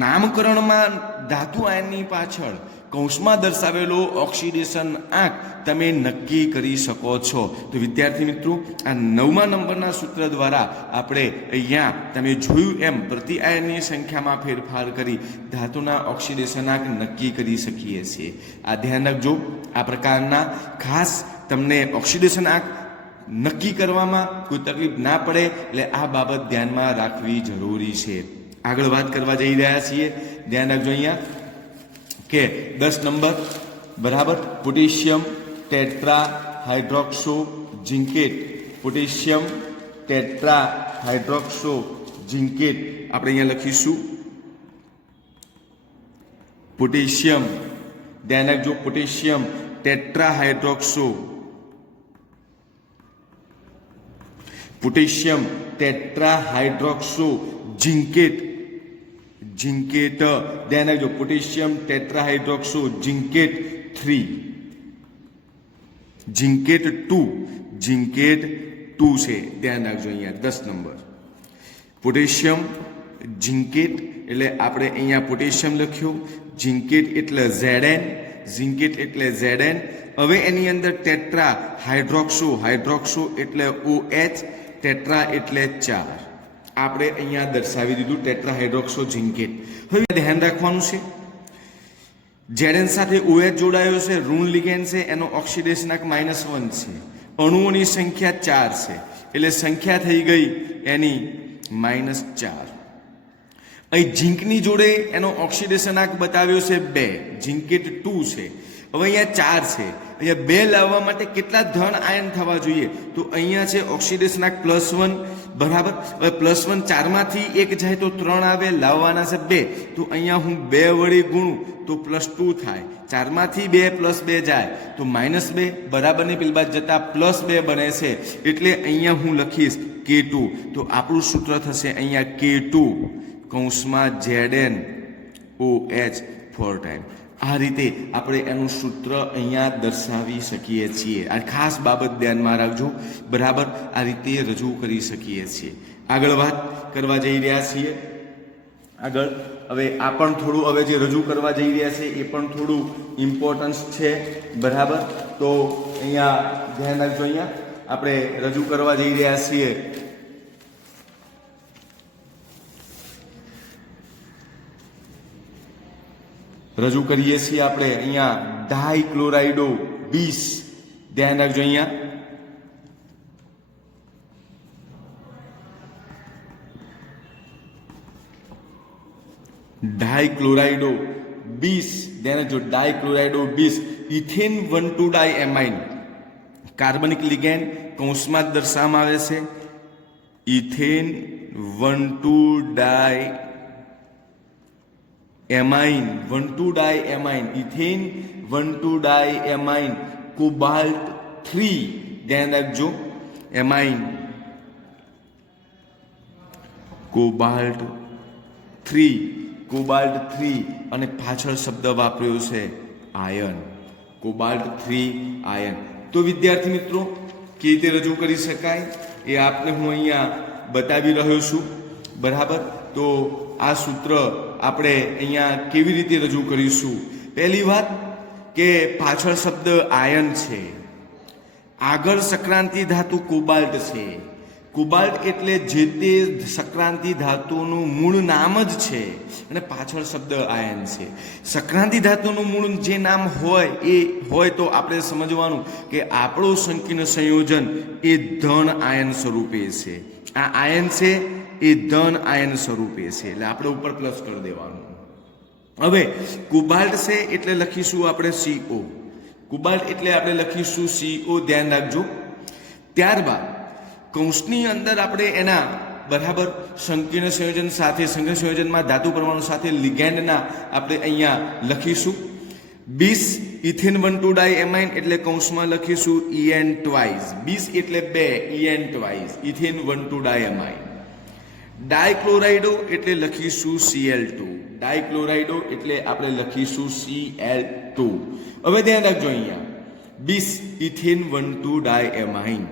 નામકરણમાં ધાતુ આયનની પાછળ કૌંસમાં દર્શાવેલો ઓક્સિડેશન આંક તમે નક્કી કરી શકો છો. તો વિદ્યાર્થી મિત્રો આ 9મા નંબરના સૂત્ર દ્વારા આપણે અહીંયા તમે જોયું એમ પ્રતિ આયનની સંખ્યામાં ફેરફાર કરી ધાતુના ઓક્સિડેશન આંક નક્કી કરી શકીએ છીએ. આ ધ્યાન રાખજો. આ પ્રકારના ખાસ તમને ઓક્સિડેશન આંક નક્કી કરવામાં કોઈ તકલીફ ના પડે એટલે આ બાબત ધ્યાનમાં રાખવી જરૂરી છે. આગળ વાત કરવા જઈ રહ્યા છીએ. ધ્યાન રાખજો અહીંયા કે 10 નંબર બરાબર potassium tetra hydroxo zincate. Potassium tetra hydroxo zincate આપણે અહીંયા લખીશું પોટેશિયમ. ધ્યાન રાખજો potassium tetra hydroxo, potassium tetra hydroxo zincate. Zincate ધ્યાન રાખજો પોટેશિયમ ટેટ્રાહાઇડ્રોક્સો ઝિંકેટ 3, ઝિંકેટ 2 છે. ધ્યાન રાખજો અહીંયા 10 નંબર પોટેશિયમ ઝિંકેટ એટલે આપણે અહીંયા પોટેશિયમ લખ્યું, ઝિંકેટ એટલે Zn. હવે એની અંદર ટેટ્રા હાઇડ્રોક્સો એટલે OH, ટેટ્રા એટલે 4. આપણે અહીંયા દર્શાવી દીધું ટેટ્રાહાઇડ્રોક્સો ઝિંકેટ. હવે ધ્યાન રાખવાનું છે Zn સાથે OH જોડાયો છે, ઋણ લિગેન્ડ છે, એનો ઓક્સિડેશન આંક -1 છે. અણુઓની સંખ્યા 4 છે એટલે સંખ્યા થઈ ગઈ એની -4. અહીં ઝિંકની જોડે એનો ઓક્સિડેશન આંક બતાવ્યો છે 2, ઝિંકેટ 2 છે. હવે અહીંયા 4 છે. અહીંયા 2 લાવવા માટે કેટલા ધન આયન થવા જોઈએ? તો અહીંયા છે ઓક્સિડેશન આંક +1 બરાબર. હવે +1 4માંથી 1 જાય તો 3 આવે, લાવવાના છે 2. તો અહીંયા હું 2 વડે ગુણું તો +2 થાય. 4માંથી 2 +2 જાય તો -2 બરાબરની પેલી બાજુ જતા +2 બને છે એટલે અહીંયા હું લખીશ K2. તો આપણું સૂત્ર થશે અહીંયા K2 કૌંસમાં ZnOH 4 ટાઈમ. આ રીતે આપણે એનું સૂત્ર અહીંયા દર્શાવી શકીએ છીએ. આ ખાસ બાબત ધ્યાનમાં રાખજો બરાબર. આ રીતે રજૂ કરી શકીએ છીએ. આગળ વાત કરવા જઈ રહ્યા છીએ. આગળ હવે આ પણ થોડું હવે જે રજૂ કરવા જઈ રહ્યા છે એ પણ થોડું ઇમ્પોર્ટન્સ છે. બરાબર, તો અહીંયા ધ્યાન રાખજો. અહીંયા આપણે રજૂ કરવા જઈ રહ્યા છીએ રજૂ કરીએ છીએ આપણે અહીંયા ડાયક્લોરાઇડો 20. ધ્યાન રાખજો. અહીંયા ડાયક્લોરાઇડો 20. ધ્યાન રાખજો, ડાયક્લોરાઇડો 20. ઇથેન 1,2 ડાયએમાઇન કાર્બનિક લિગેન્ડ કૌંસમાં દર્શાવવામાં આવે છે. Ethane 1,2 diamine 1,2 diamine ethane 1,2 diamine cobalt 3. ધ્યાન રાખજો, એમાઇન કોબાલ્ટ 3 કોબાલ્ટ 3 અને પાછળ શબ્દ વાપર્યો છે આયન. Cobalt 3 ion. તો વિદ્યાર્થી મિત્રો, કેવી રીતે રજૂ કરી શકાય એ આપને હું અહીંયા બતાવી રહ્યો છું. બરાબર, તો આ સૂત્ર આપણે અહીંયા કેવી રીતે રજૂ કરીશું? પહેલી વાત કે પાછળ શબ્દ આયન છે, આગળ સંક્રાંતિ ધાતુ કોબાલ્ટ છે. કોબાલ્ટ એટલે જે તે સંક્રાંતિ ધાતુનું મૂળ નામ જ છે અને પાછળ શબ્દ આયન છે. સંક્રાંતિ ધાતુનું મૂળ જે નામ હોય એ હોય તો આપણે સમજવાનું કે આપણું સંકીર્ણ સંયોજન એ ધન આયન સ્વરૂપે છે. આ આયન છે એ ધન આયન સ્વરૂપે છે, એટલે આપણે ઉપર પ્લસ કરી દેવાનું. હવે કોબાલ્ટ છે એટલે લખીશું આપણે CO. કોબાલ્ટ એટલે આપણે લખીશું CO. ધ્યાન રાખજો. ત્યારબાદ કૌંસની અંદર આપણે એના બરાબર સંકીર્ણ સંયોજન સાથે સંકીર્ણ સંયોજનમાં ધાતુ પરમાણુ સાથે લિગેન્ડના આપણે અહીંયા લખીશું 20 ઇથેન 1,2 ડાયએમાઇન એટલે કૌંસમાં લખીશું En ટ્વાઇસ. 20 એટલે 2, En ટ્વાઇસ ઇથેન 1,2 ડાયએમાઇન. ડાયક્લોરાઇડો એટલે લખીશું Cl2. ડાયક્લોરાઇડો એટલે આપણે લખીશું Cl2. હવે ધ્યાન રાખજો, અહીંયા 20 ઇથેન 1,2 ડાયએમાઇન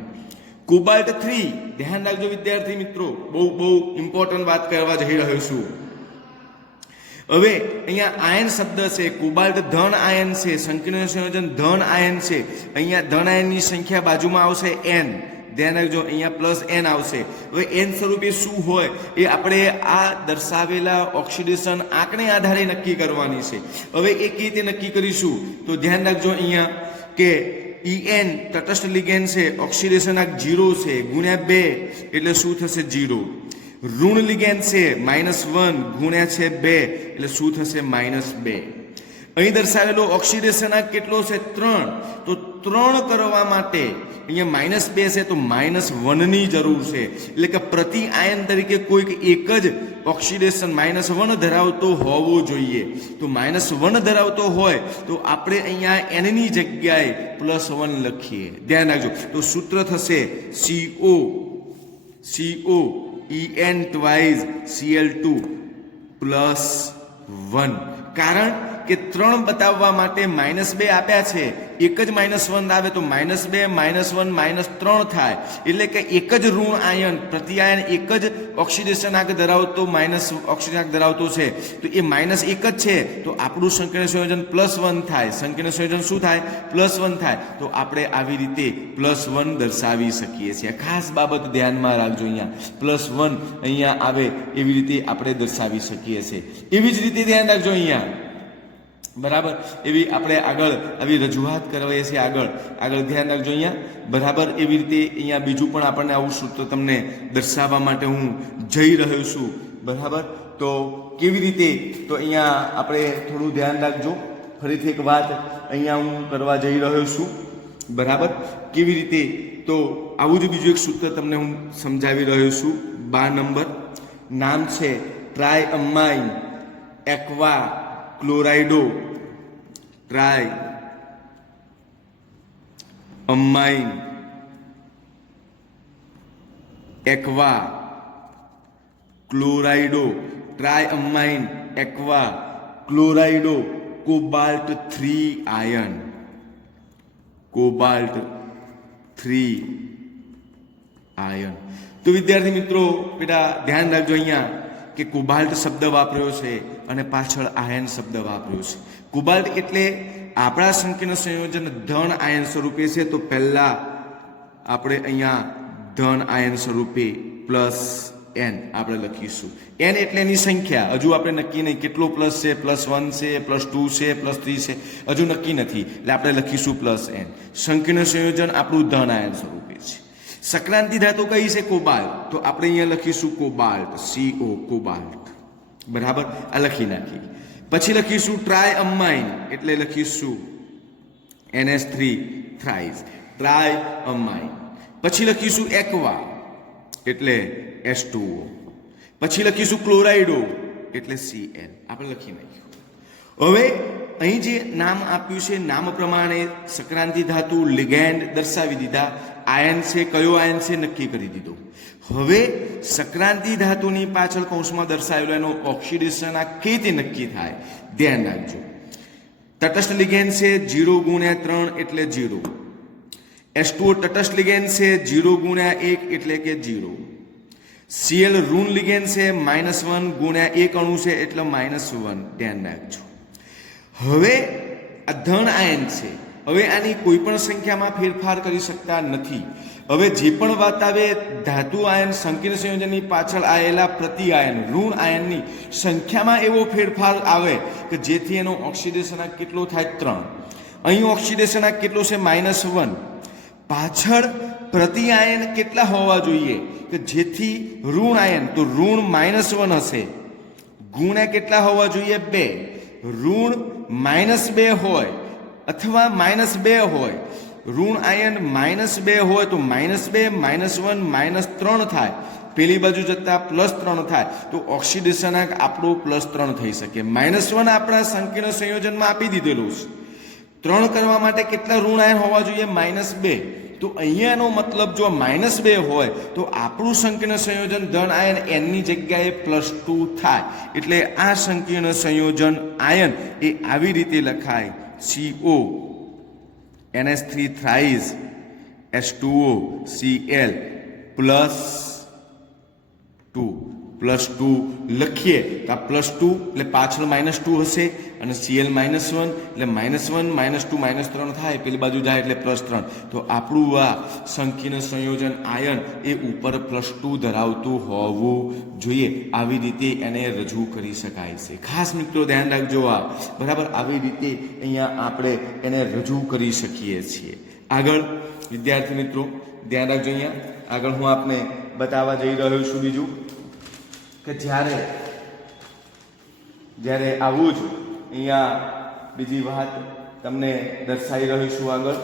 કોબાલ્ટ 3. ધ્યાન રાખજો વિદ્યાર્થી મિત્રો, બહુ ઇમ્પોર્ટન્ટ વાત કરવા જઈ રહ્યો છું. હવે અહીંયા આયન શબ્દ છે, કોબાલ્ટ ધન આયન છે, સંકીર્ણ સંયોજન ધન આયન છે. અહીંયા ધન આયનની સંખ્યા બાજુમાં આવશે n. ધ્યાન રાખજો, અહીંયા પ્લસ n આવશે. હવે n સ્વરૂપે શું હોય એ આપણે આ દર્શાવેલા ઓક્સિડેશન આંકને આધારે નક્કી કરવાની છે. હવે એ કેવી રીતે નક્કી કરીશું? તો ધ્યાન રાખજો અહીંયા કે En તટસ્થ લિગેન્ડ છે, ઓક્સિડેશન આંક 0 છે, ગુણ્યા 2 એટલે શું થશે 0. ઋણ લિગેન્ડ છે, -1 ગુણ્યા છે 2 એટલે શું થશે -2. અહીં દર્શાવેલો ઓક્સિડેશન આંક કેટલો છે 3. તો 3 કરવા માટે અહીંયા -2 છે તો -1 ની જરૂર છે. એટલે કે પ્રતિ આયન તરીકે કોઈક એક જ ઓક્સિડેશન -1 ધરાવતો હોવો જોઈએ. તો -1 ધરાવતો હોય તો આપણે અહીંયા n ની જગ્યાએ +1 લખીએ. ધ્યાન રાખજો. તો સૂત્ર થશે CO En ટ્વાઇસ Cl2 +1. કારણ કે 3 બતાવવા માટે -2 આપ્યા છે, એક જ -1 આવે તો -2 -1 -3 થાય. એટલે કે એક જ ઋણ આયન પ્રતિ આયન એક જ ઓક્સિડેશન આંક ધરાવતો ઓક્સિડેશન આંક ધરાવતો છે તો એ -1 જ છે. તો આપણું સંકીર્ણ સંયોજન +1 થાય. સંકીર્ણ સંયોજન શું થાય? +1 થાય. તો આપણે આવી રીતે +1 દર્શાવી શકીએ છીએ. ખાસ બાબત ધ્યાનમાં રાખજો, અહીંયા +1 અહીંયા આવે એવી રીતે આપણે દર્શાવી શકીએ છીએ. એવી જ રીતે ધ્યાન રાખજો અહીંયા. બરાબર, એવી આપણે આગળ આવી રજૂઆત કરવાએ છીએ. આગળ ધ્યાન રાખજો અહીંયા. બરાબર, એવી રીતે અહીંયા બીજું પણ આપણને આવું સૂત્ર તમને દર્શાવવા માટે હું જઈ રહ્યો છું. બરાબર, તો કેવી રીતે? તો અહીંયા આપણે થોડું ધ્યાન રાખજો. ફરીથી એક વાત અહીંયા હું કરવા જઈ રહ્યો છું. બરાબર, કેવી રીતે? તો આવું જ બીજું એક સૂત્ર તમને હું સમજાવી રહ્યો છું. 12 નંબર નામ છે triamine aqua chlorido. Triamine aqua chlorido. Triamine aqua chlorido cobalt 3 ion. Cobalt 3 ion. તો વિદ્યાર્થી મિત્રો બેટા ધ્યાન રાખજો અહીંયા કે કોબાલ્ટ શબ્દ વાપર્યો છે અને પાછળ આયન શબ્દ વાપર્યો છે. કોબાલ્ટ એટલે આપણા સંકીર્ણ સંયોજન ધન આયન સ્વરૂપે છે, તો પહેલા આપણે અહીંયા ધન આયન સ્વરૂપે પ્લસ n આપણે લખીશું. n એટલે એની સંખ્યા, હજુ આપણે નક્કી નહીં કેટલો પ્લસ છે, +1 છે, +2 છે, +3 છે, હજુ નક્કી નથી, એટલે આપણે લખીશું +n. સંકીર્ણ સંયોજન આપણું ધન આયન સ્વરૂપે છે. સંક્રાંતિ ધાતુ કઈ છે? કોબાલ્ટ. તો આપણે અહીંયા લખીશું કોબાલ્ટ, CO કોબાલ્ટ. બરાબર, આ લખી નાખી. પછી લખીશું ટ્રાય અમાઇન, એટલે લખીશું NH3 થ્રાઇસ, ટ્રાય અમાઇન. પછી લખીશું એક્વા, એટલે H2O. પછી લખીશું ક્લોરાઇડો, એટલે Cl. આપણે લખી નાખ્યું. હવે અહીં જે નામ આપ્યું છે, નામ પ્રમાણે સંક્રાંતિ ધાતુ લિગેન્ડ દર્શાવી દીધા, આયન છે, કયો આયન છે નક્કી કરી દીધો. હવે સંક્રાંતિ ધાતુની પાછળ કૌંસમાં દર્શાવેલો એનો ઓક્સિડેશન આ કઈ રીતે નક્કી થાય ધ્યાન રાખજો. તટસ્થ લિગેન્ડ છે 0 × 3 એટલે 0. H2O તટસ્થ લિગેન્ડ છે 0 × 1 એટલે કે 0. Cl ઋણ લિગેન્ડ છે -1 × 1 અણુ છે એટલે -1. ધ્યાન રાખજો. હવે આ ધન આયન છે. હવે આની કોઈ પણ સંખ્યામાં ફેરફાર કરી શકતા નથી. હવે જે પણ વાત આવે ધાતુ આયન સંકીર્ણ સંયોજનની પાછળ આવેલા પ્રતિ આયન ઋણ આયનની સંખ્યામાં એવો ફેરફાર આવે કે જેથી એનો ઓક્સિડેશનાંક કેટલો થાય? 3. અહીં ઓક્સિડેશનાંક કેટલો છે? -1. પાછળ પ્રતિ આયન કેટલા હોવા જોઈએ કે જેથી ઋણ આયન, તો ઋણ -1 હશે, ગુણ્યા કેટલા હોવા જોઈએ? 2. ઋણ -2 હોય અથવા -2 હોય, ઋણ આયન -2 હોય તો -2 -1 -3 થાય, પેલી બાજુ જતા +3 થાય, તો ઓક્સિડેશનાંક આપણો +3 થઈ શકે. -1 આપણા સંકીર્ણ સંયોજનમાં આપી દીધેલું છે. 3 કરવા માટે કેટલા ઋણ આયન હોવા જોઈએ? -2. તો અહીંયાનો મતલબ જો -2 હોય તો આપણું સંકીર્ણ સંયોજન ધન આયન n ની જગ્યાએ +2 થાય. એટલે આ સંકીર્ણ સંયોજન આયન એ આવી રીતે લખાય: CO NH3 thrice H2O Cl +2 લખીએ તો આ +2 એટલે પાછળ -2 હશે અને Cl -1 એટલે -1 -2 -3 થાય, પેલી બાજુ જાય એટલે +3. તો આપણું આ સંકીર્ણ સંયોજન આયન એ ઉપર +2 ધરાવતું હોવું જોઈએ. આવી રીતે એને રજૂ કરી શકાય છે. ખાસ મિત્રો ધ્યાન રાખજો આ, બરાબર, આવી રીતે અહીંયા આપણે એને રજૂ કરી શકીએ છીએ. આગળ વિદ્યાર્થી મિત્રો ધ્યાન રાખજો, અહીંયા આગળ હું આપને બતાવવા જઈ રહ્યો છું બીજું કે જ્યારે આવું જ અહીંયા બીજી વાત તમને દર્શાવી રહ્યો છું. આગળ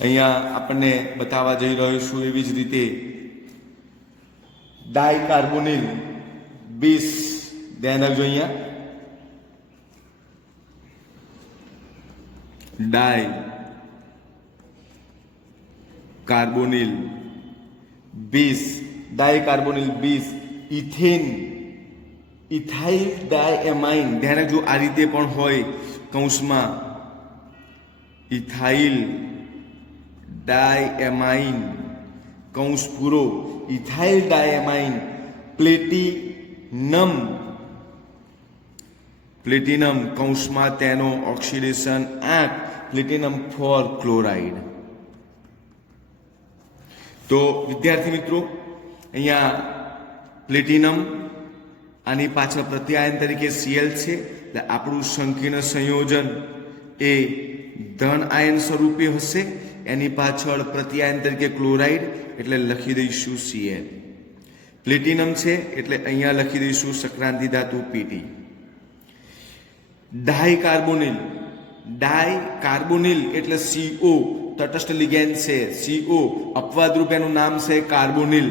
અહીંયા આપણને બતાવવા જઈ રહ્યો છું એવી જ રીતે ડાયકાર્બોનિલ 20. ધ્યાન રાખજો, અહીંયા ડાયકાર્બોનિલ 20 ઇથાઇલ ડાયએમાઇન. ધ્યાન રાખજો, આ રીતે પણ હોય કૌંસમાં ઇથાઇલ ડાયએમાઇન કૌંસ પૂરો, ઇથાઇલ ડાયએમાઇન પ્લેટિનમ કૌંસમાં તેનો ઓક્સિડેશન 8 પ્લેટિનમ 4 ક્લોરાઇડ. તો વિદ્યાર્થી મિત્રો અહીંયા પ્લેટિનમ આની પાછળ પ્રત્યાયન તરીકે Cl છે, એટલે આપણું સંકીર્ણ સંયોજન એ ધન આયન સ્વરૂપે હશે. એની પાછળ પ્રત્યાયન તરીકે ક્લોરાઇડ, એટલે લખી દઈશું Cl. પ્લેટિનમ છે એટલે અહીંયા લખી દઈશું સંક્રાંતિ ધાતુ Pt. ડાયકાર્બોનિલ એટલે CO તટસ્થ લિગેન્ડ છે, CO અપવાદ રૂપ એનું નામ છે કાર્બોનિલ.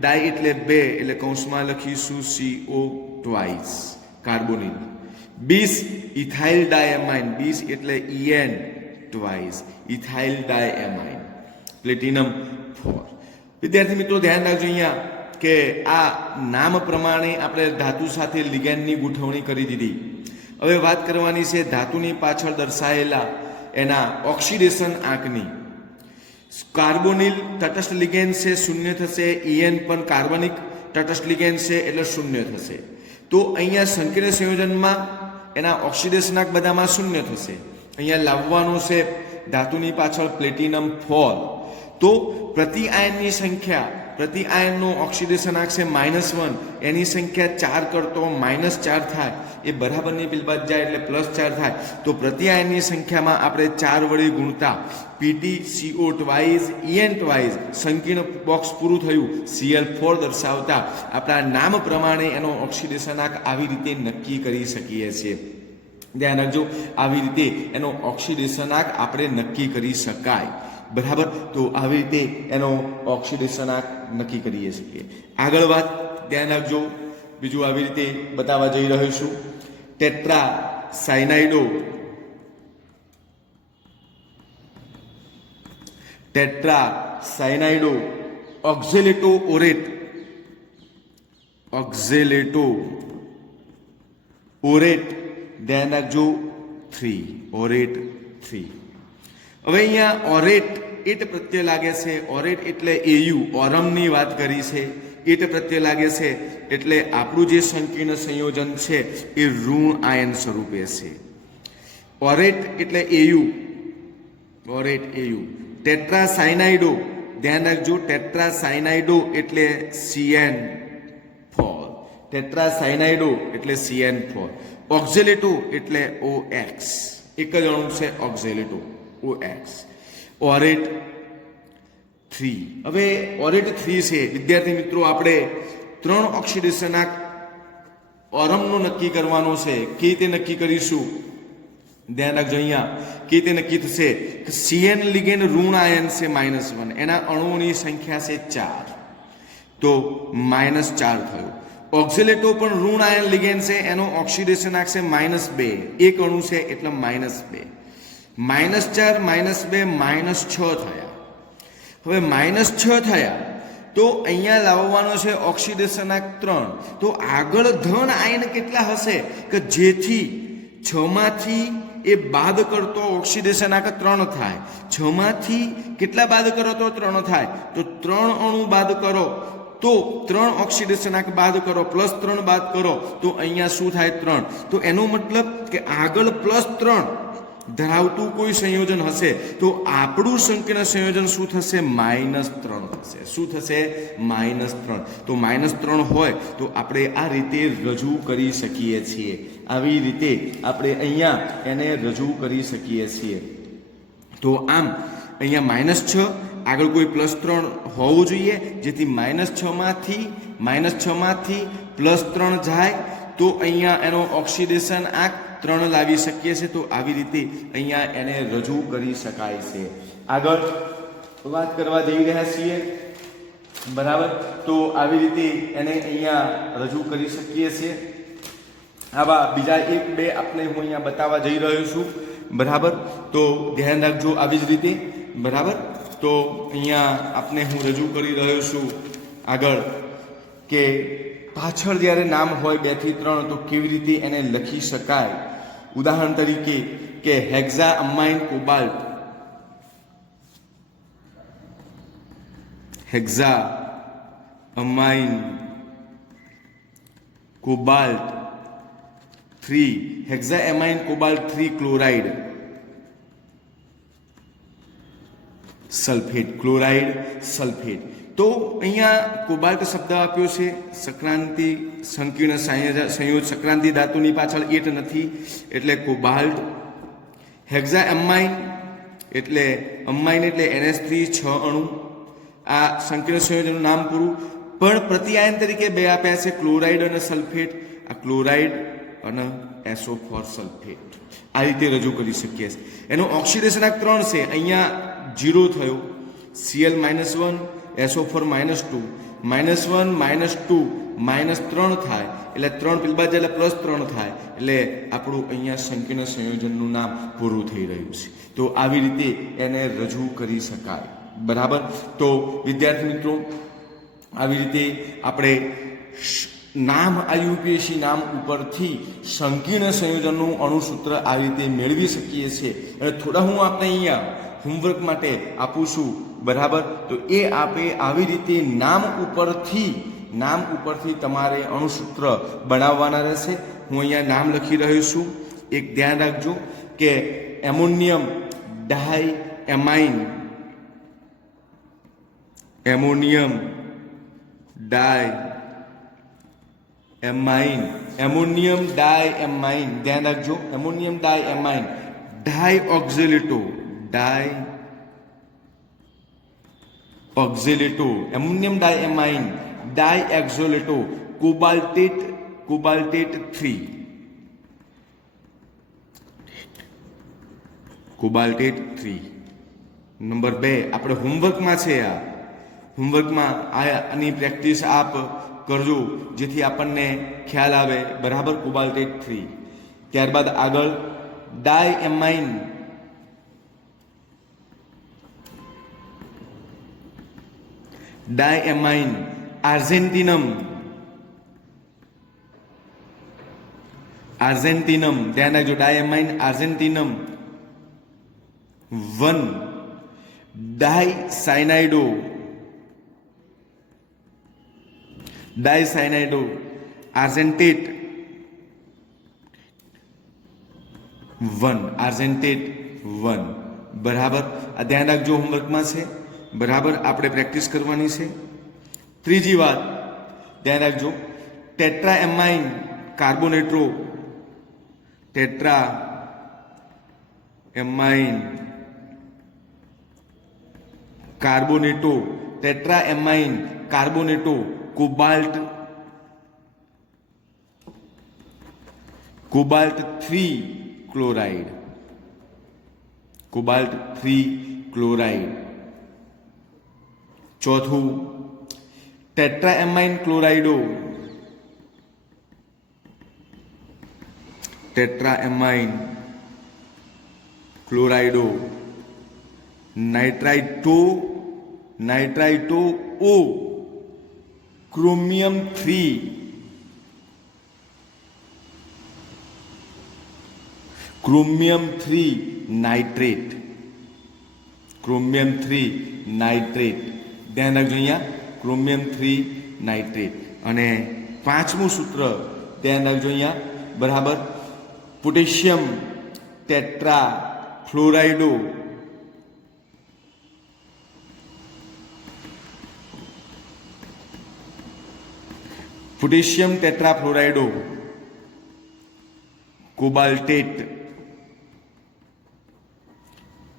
ડાય એટલે 2 એટલે કૌંસમાં લખીશું CO ટ્વાઇસ કાર્બોનિલ. 20 ઇથાઇલ ડાયએમાઇન, 20 એટલે En ટ્વાઇસ ઇથાઇલ ડાયએમાઇન પ્લેટિનમ 4. વિદ્યાર્થી મિત્રો ધ્યાન રાખજો અહીંયા કે આ નામ પ્રમાણે આપણે ધાતુ સાથે લિગેન્ડની ગોઠવણી કરી દીધી. હવે વાત કરવાની છે ધાતુની પાછળ દર્શાવેલા એના ઓક્સિડેશન આંકની. કાર્બોનિલ તટસ્થ લિગેન્ડ છે, શૂન્ય થશે. EN પણ કાર્બનિક તટસ્થ લિગેન્ડ છે એટલે શૂન્ય થશે. તો અહીંયા સંકીર્ણ સંયોજનમાં એના ઓક્સિડેશનાંક બધામાં શૂન્ય થશે. અહીંયા લાવવાનું છે ધાતુની પાછળ પ્લેટિનમ 4. તો પ્રતિ આયનની સંખ્યા, પ્રતિ આયનનો ઓક્સિડેશનાંક છે -1, એની સંખ્યા 4 કરતો -4 થાય, એ બરાબરની પેલી બાજુ જાય એટલે +4 થાય. તો પ્રતિ આયનની સંખ્યામાં આપણે 4 વડે ગુણતા PtCO ટ્વાઇઝ EN ટ્વાઇઝ સંકીર્ણ બોક્સ પૂરું થયું. Cl4 દર્શાવતા આપણા નામ પ્રમાણે એનો ઓક્સિડેશનાંક આવી રીતે નક્કી કરી શકીએ છીએ. ધ્યાન રાખજો, આવી રીતે એનો ઓક્સિડેશનાંક આપણે નક્કી કરી શકાય. બરાબર, તો આવી રીતે એનો ઓક્સિડેશનાંક નક્કી કરીએ છીએ. આગળ વાત ધ્યાન રાખજો, બીજું આવી રીતે બતાવવા જઈ રહ્યો છું. ટેટ્રા સાયનાઇડો, ટેટ્રા સાયનાઇડો ઓક્ઝેલેટો ઓરેટ, ઓક્ઝેલેટો ઓરેટ, ધ્યાન રાખજો 3, ઓરેટ 3. હવે અહીંયા ઓરેટ એટ પ્રત્યય લાગે છે. ઓરેટ એટલે AU, ઓરમની વાત કરી છે. એટ પ્રત્યય લાગે છે એટલે આપણું જે સંકીર્ણ સંયોજન છે એ ઋણ આયન સ્વરૂપે છે. ઓરેટ એટલે AU, ઓરેટ AU. ટેટ્રા સાયનાઇડો, ધ્યાન રાખજો, ટેટ્રા સાયનાઇડો એટલે CN4, ટેટ્રા સાયનાઇડો એટલે CN4. ઓક્ઝેલેટો એટલે OX, એક જ અણુ છે ઓક્ઝેલેટો, OX. ઓરેટ 3. હવે ઓરેટ 3 છે વિદ્યાર્થી મિત્રો, આપણે 3 ઓક્સિડેશનાંક ઓરમનો નક્કી કરવાનો છે. કેવી રીતે નક્કી કરીશું? ધ્યાન રાખજો, અહીંયા કેવી રીતે નક્કી થશે કે CN લિગેન્ડ ઋણ આયન છે -1, એના અણુઓની સંખ્યા છે 4, તો -4 થયું. ઓક્ઝેલેટો પણ ઋણ આયન લિગેન્ડ છે, એનો ઓક્સિડેશનાંક છે -2, એક અણુ છે એટલે -2. -4 -2 -6 થયા. હવે -6 થયા તો અહીંયા લાવવાનો છે ઓક્સિડેશનાંક 3. તો આગળ ધન આયન કેટલા હશે કે જેથી 6 માંથી એ બાદ કરતો ઓક્સિડેશનાંક 3 થાય. 6 માંથી કેટલા બાદ કરો તો 3 થાય? તો 3 અણુ બાદ કરો તો 3 ઓક્સિડેશનાંક બાદ કરો, +3 બાદ કરો તો અહીંયા શું થાય? 3. તો એનો મતલબ કે આગળ +3 ધરાવતું કોઈ સંયોજન હશે તો આપણું સંકીર્ણ સંયોજન શું થશે? -3 થશે. શું થશે? -3. તો -3 હોય તો આપણે આ રીતે રજૂ કરી શકીએ છીએ. આવી રીતે આપણે અહીંયા એને રજૂ કરી શકીએ છીએ. તો આમ અહીંયા -6 આગળ કોઈ +3 હોવું જોઈએ, જેથી -6 માંથી +3 જાય તો અહીંયા એનો ઓક્સિડેશન આંક 3 લાવી શકીએ છીએ. તો આવી રીતે અહીંયા એને રજૂ કરી શકાય છે. આગળ વાત કરવા જઈ રહ્યા છીએ, બરાબર. તો આવી રીતે એને અહીંયા રજૂ કરી શકીએ છીએ. આવા બીજા 1-2 આપણે હું અહીંયા બતાવવા જઈ રહ્યો છું, બરાબર. તો ધ્યાન રાખજો આવી જ રીતે, બરાબર. તો અહીંયા આપણે હું રજૂ કરી રહ્યો છું આગળ કે પાછળ જ્યારે નામ હોય 2 થી 3 તો કેવી રીતે એને લખી શકાય. ઉદાહરણ તરીકે કે hexa amine cobalt, hexa amine cobalt 3, hexa amine cobalt 3 chloride sulphate, chloride sulphate. તો અહીંયા કોબાલ્ટ શબ્દ આપ્યો છે. સંક્રાંતિ સંકીર્ણ સંયોજ, સંક્રાંતિ ધાતુની પાછળ એટ નથી એટલે કોબાલ્ટ. હેક્ઝા એમાઇન એટલે અમાઇન એટલે NH3 6 અણુ. આ સંકીર્ણ સંયોજનનું નામ પૂરું. પણ પ્રતિઆયન તરીકે 2 આપ્યા છે, ક્લોરાઇડ અને સલ્ફેટ. આ ક્લોરાઇડ અને SO4 સલ્ફેટ. આ રીતે રજૂ કરી શકીએ છીએ. એનો ઓક્સિડેશનાંક 3 છે, અહીંયા 0 થયો. Cl -1 SO4 -2, -1 -2 -3 થાય એટલે 3 પેલી બાજુ એટલે +3 થાય એટલે આપણું અહીંયા સંકીર્ણ સંયોજનનું નામ પૂરું થઈ રહ્યું છે. તો આવી રીતે એને રજૂ કરી શકાય, બરાબર. તો વિદ્યાર્થી મિત્રો આવી રીતે આપણે નામ આઈયુપીએસી નામ ઉપરથી સંકીર્ણ સંયોજનનું અણુસૂત્ર આવી રીતે મેળવી શકીએ છીએ. અને થોડા હું આપણે અહીંયા હોમવર્ક માટે આપું છું, બરાબર. તો એ આપે આવી રીતે નામ ઉપરથી તમારે અણુસૂત્ર બનાવવાના રહેશે. હું અહીંયા નામ લખી રહ્યો છું. એક ધ્યાન રાખજો કે ammonium diamine, ammonium diamine, ammonium diamine, ધ્યાન રાખજો. Ammonium diamine, dioxalato, ammonium diamine, dioxalato, cobaltate 3, cobaltate 3. Number 2 આપણે હોમવર્કમાં છે. આ હોમવર્કમાં આની પ્રેક્ટિસ આપ કરજો જેથી આપણને ખ્યાલ આવે, બરાબર. કોબાલ્ટેટ 3. ત્યારબાદ આગળ ડાયએમાઇન આર્જેન્ટિનમ, ધ્યાન રાખજો. ડાયએમાઇન આર્જેન્ટિનમ 1. ડાયસાયનાઇડો આર્જેન્ટેટ 1, બરાબર. આ ધ્યાન રાખજો, હોમવર્કમાં છે, બરાબર. આપણે પ્રેક્ટિસ કરવાની છે. ત્રીજી વાત ધ્યાન રાખજો, ટેટ્રાએમાઇન કાર્બોનેટો, ટેટ્રાએમાઇન કાર્બોનેટો, કોબાલ્ટ 3 ક્લોરાઇડ. ચોથું ટેટ્રાએમાઇન ક્લોરાઇડો, નાઇટ્રાઇટો O, ક્રોમિયમ 3, નાઇટ્રેટ, ધ્યાન રાખજો અહીંયા, ક્રોમિયમ 3 નાઇટ્રેટ. અને પાંચમું સૂત્ર ધ્યાન રાખજો અહીંયા, બરાબર. પોટેશિયમ ટેટ્રાફ્લોરાઇડો, કોબાલ્ટેટ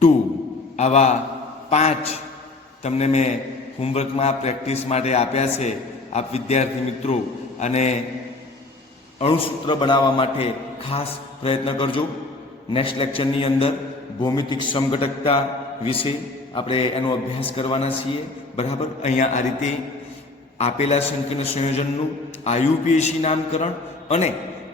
2. આવા 5 તમને મેં હોમવર્કમાં પ્રેક્ટિસ માટે આપ્યા છે. આપ વિદ્યાર્થી મિત્રો અને અણુસૂત્ર બનાવવા માટે ખાસ પ્રયત્ન કરજો. નેક્સ્ટ લેક્ચરની અંદર ભૌમિતિક સમઘટકતા વિશે આપણે એનો અભ્યાસ કરવાના છીએ, બરાબર. અહીંયા આ રીતે આપેલા સંકીર્ણ સંયોજનનું આઈયુપીએસી નામકરણ અને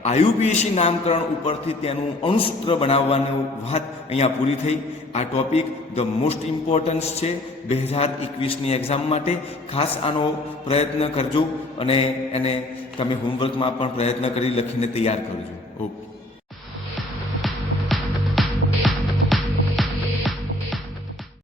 આઈયુપીએસી નામકરણ ઉપરથી તેનું અણુસૂત્ર બનાવવાની વાત અહીંયા પૂરી થઈ. આ ટોપિક ધ મોસ્ટ ઇમ્પોર્ટન્સ છે 2021ની એક્ઝામ માટે. ખાસ આનો પ્રયત્ન કરજો અને એને તમે હોમવર્કમાં પણ પ્રયત્ન કરી લખીને તૈયાર કરજો. ઓકે.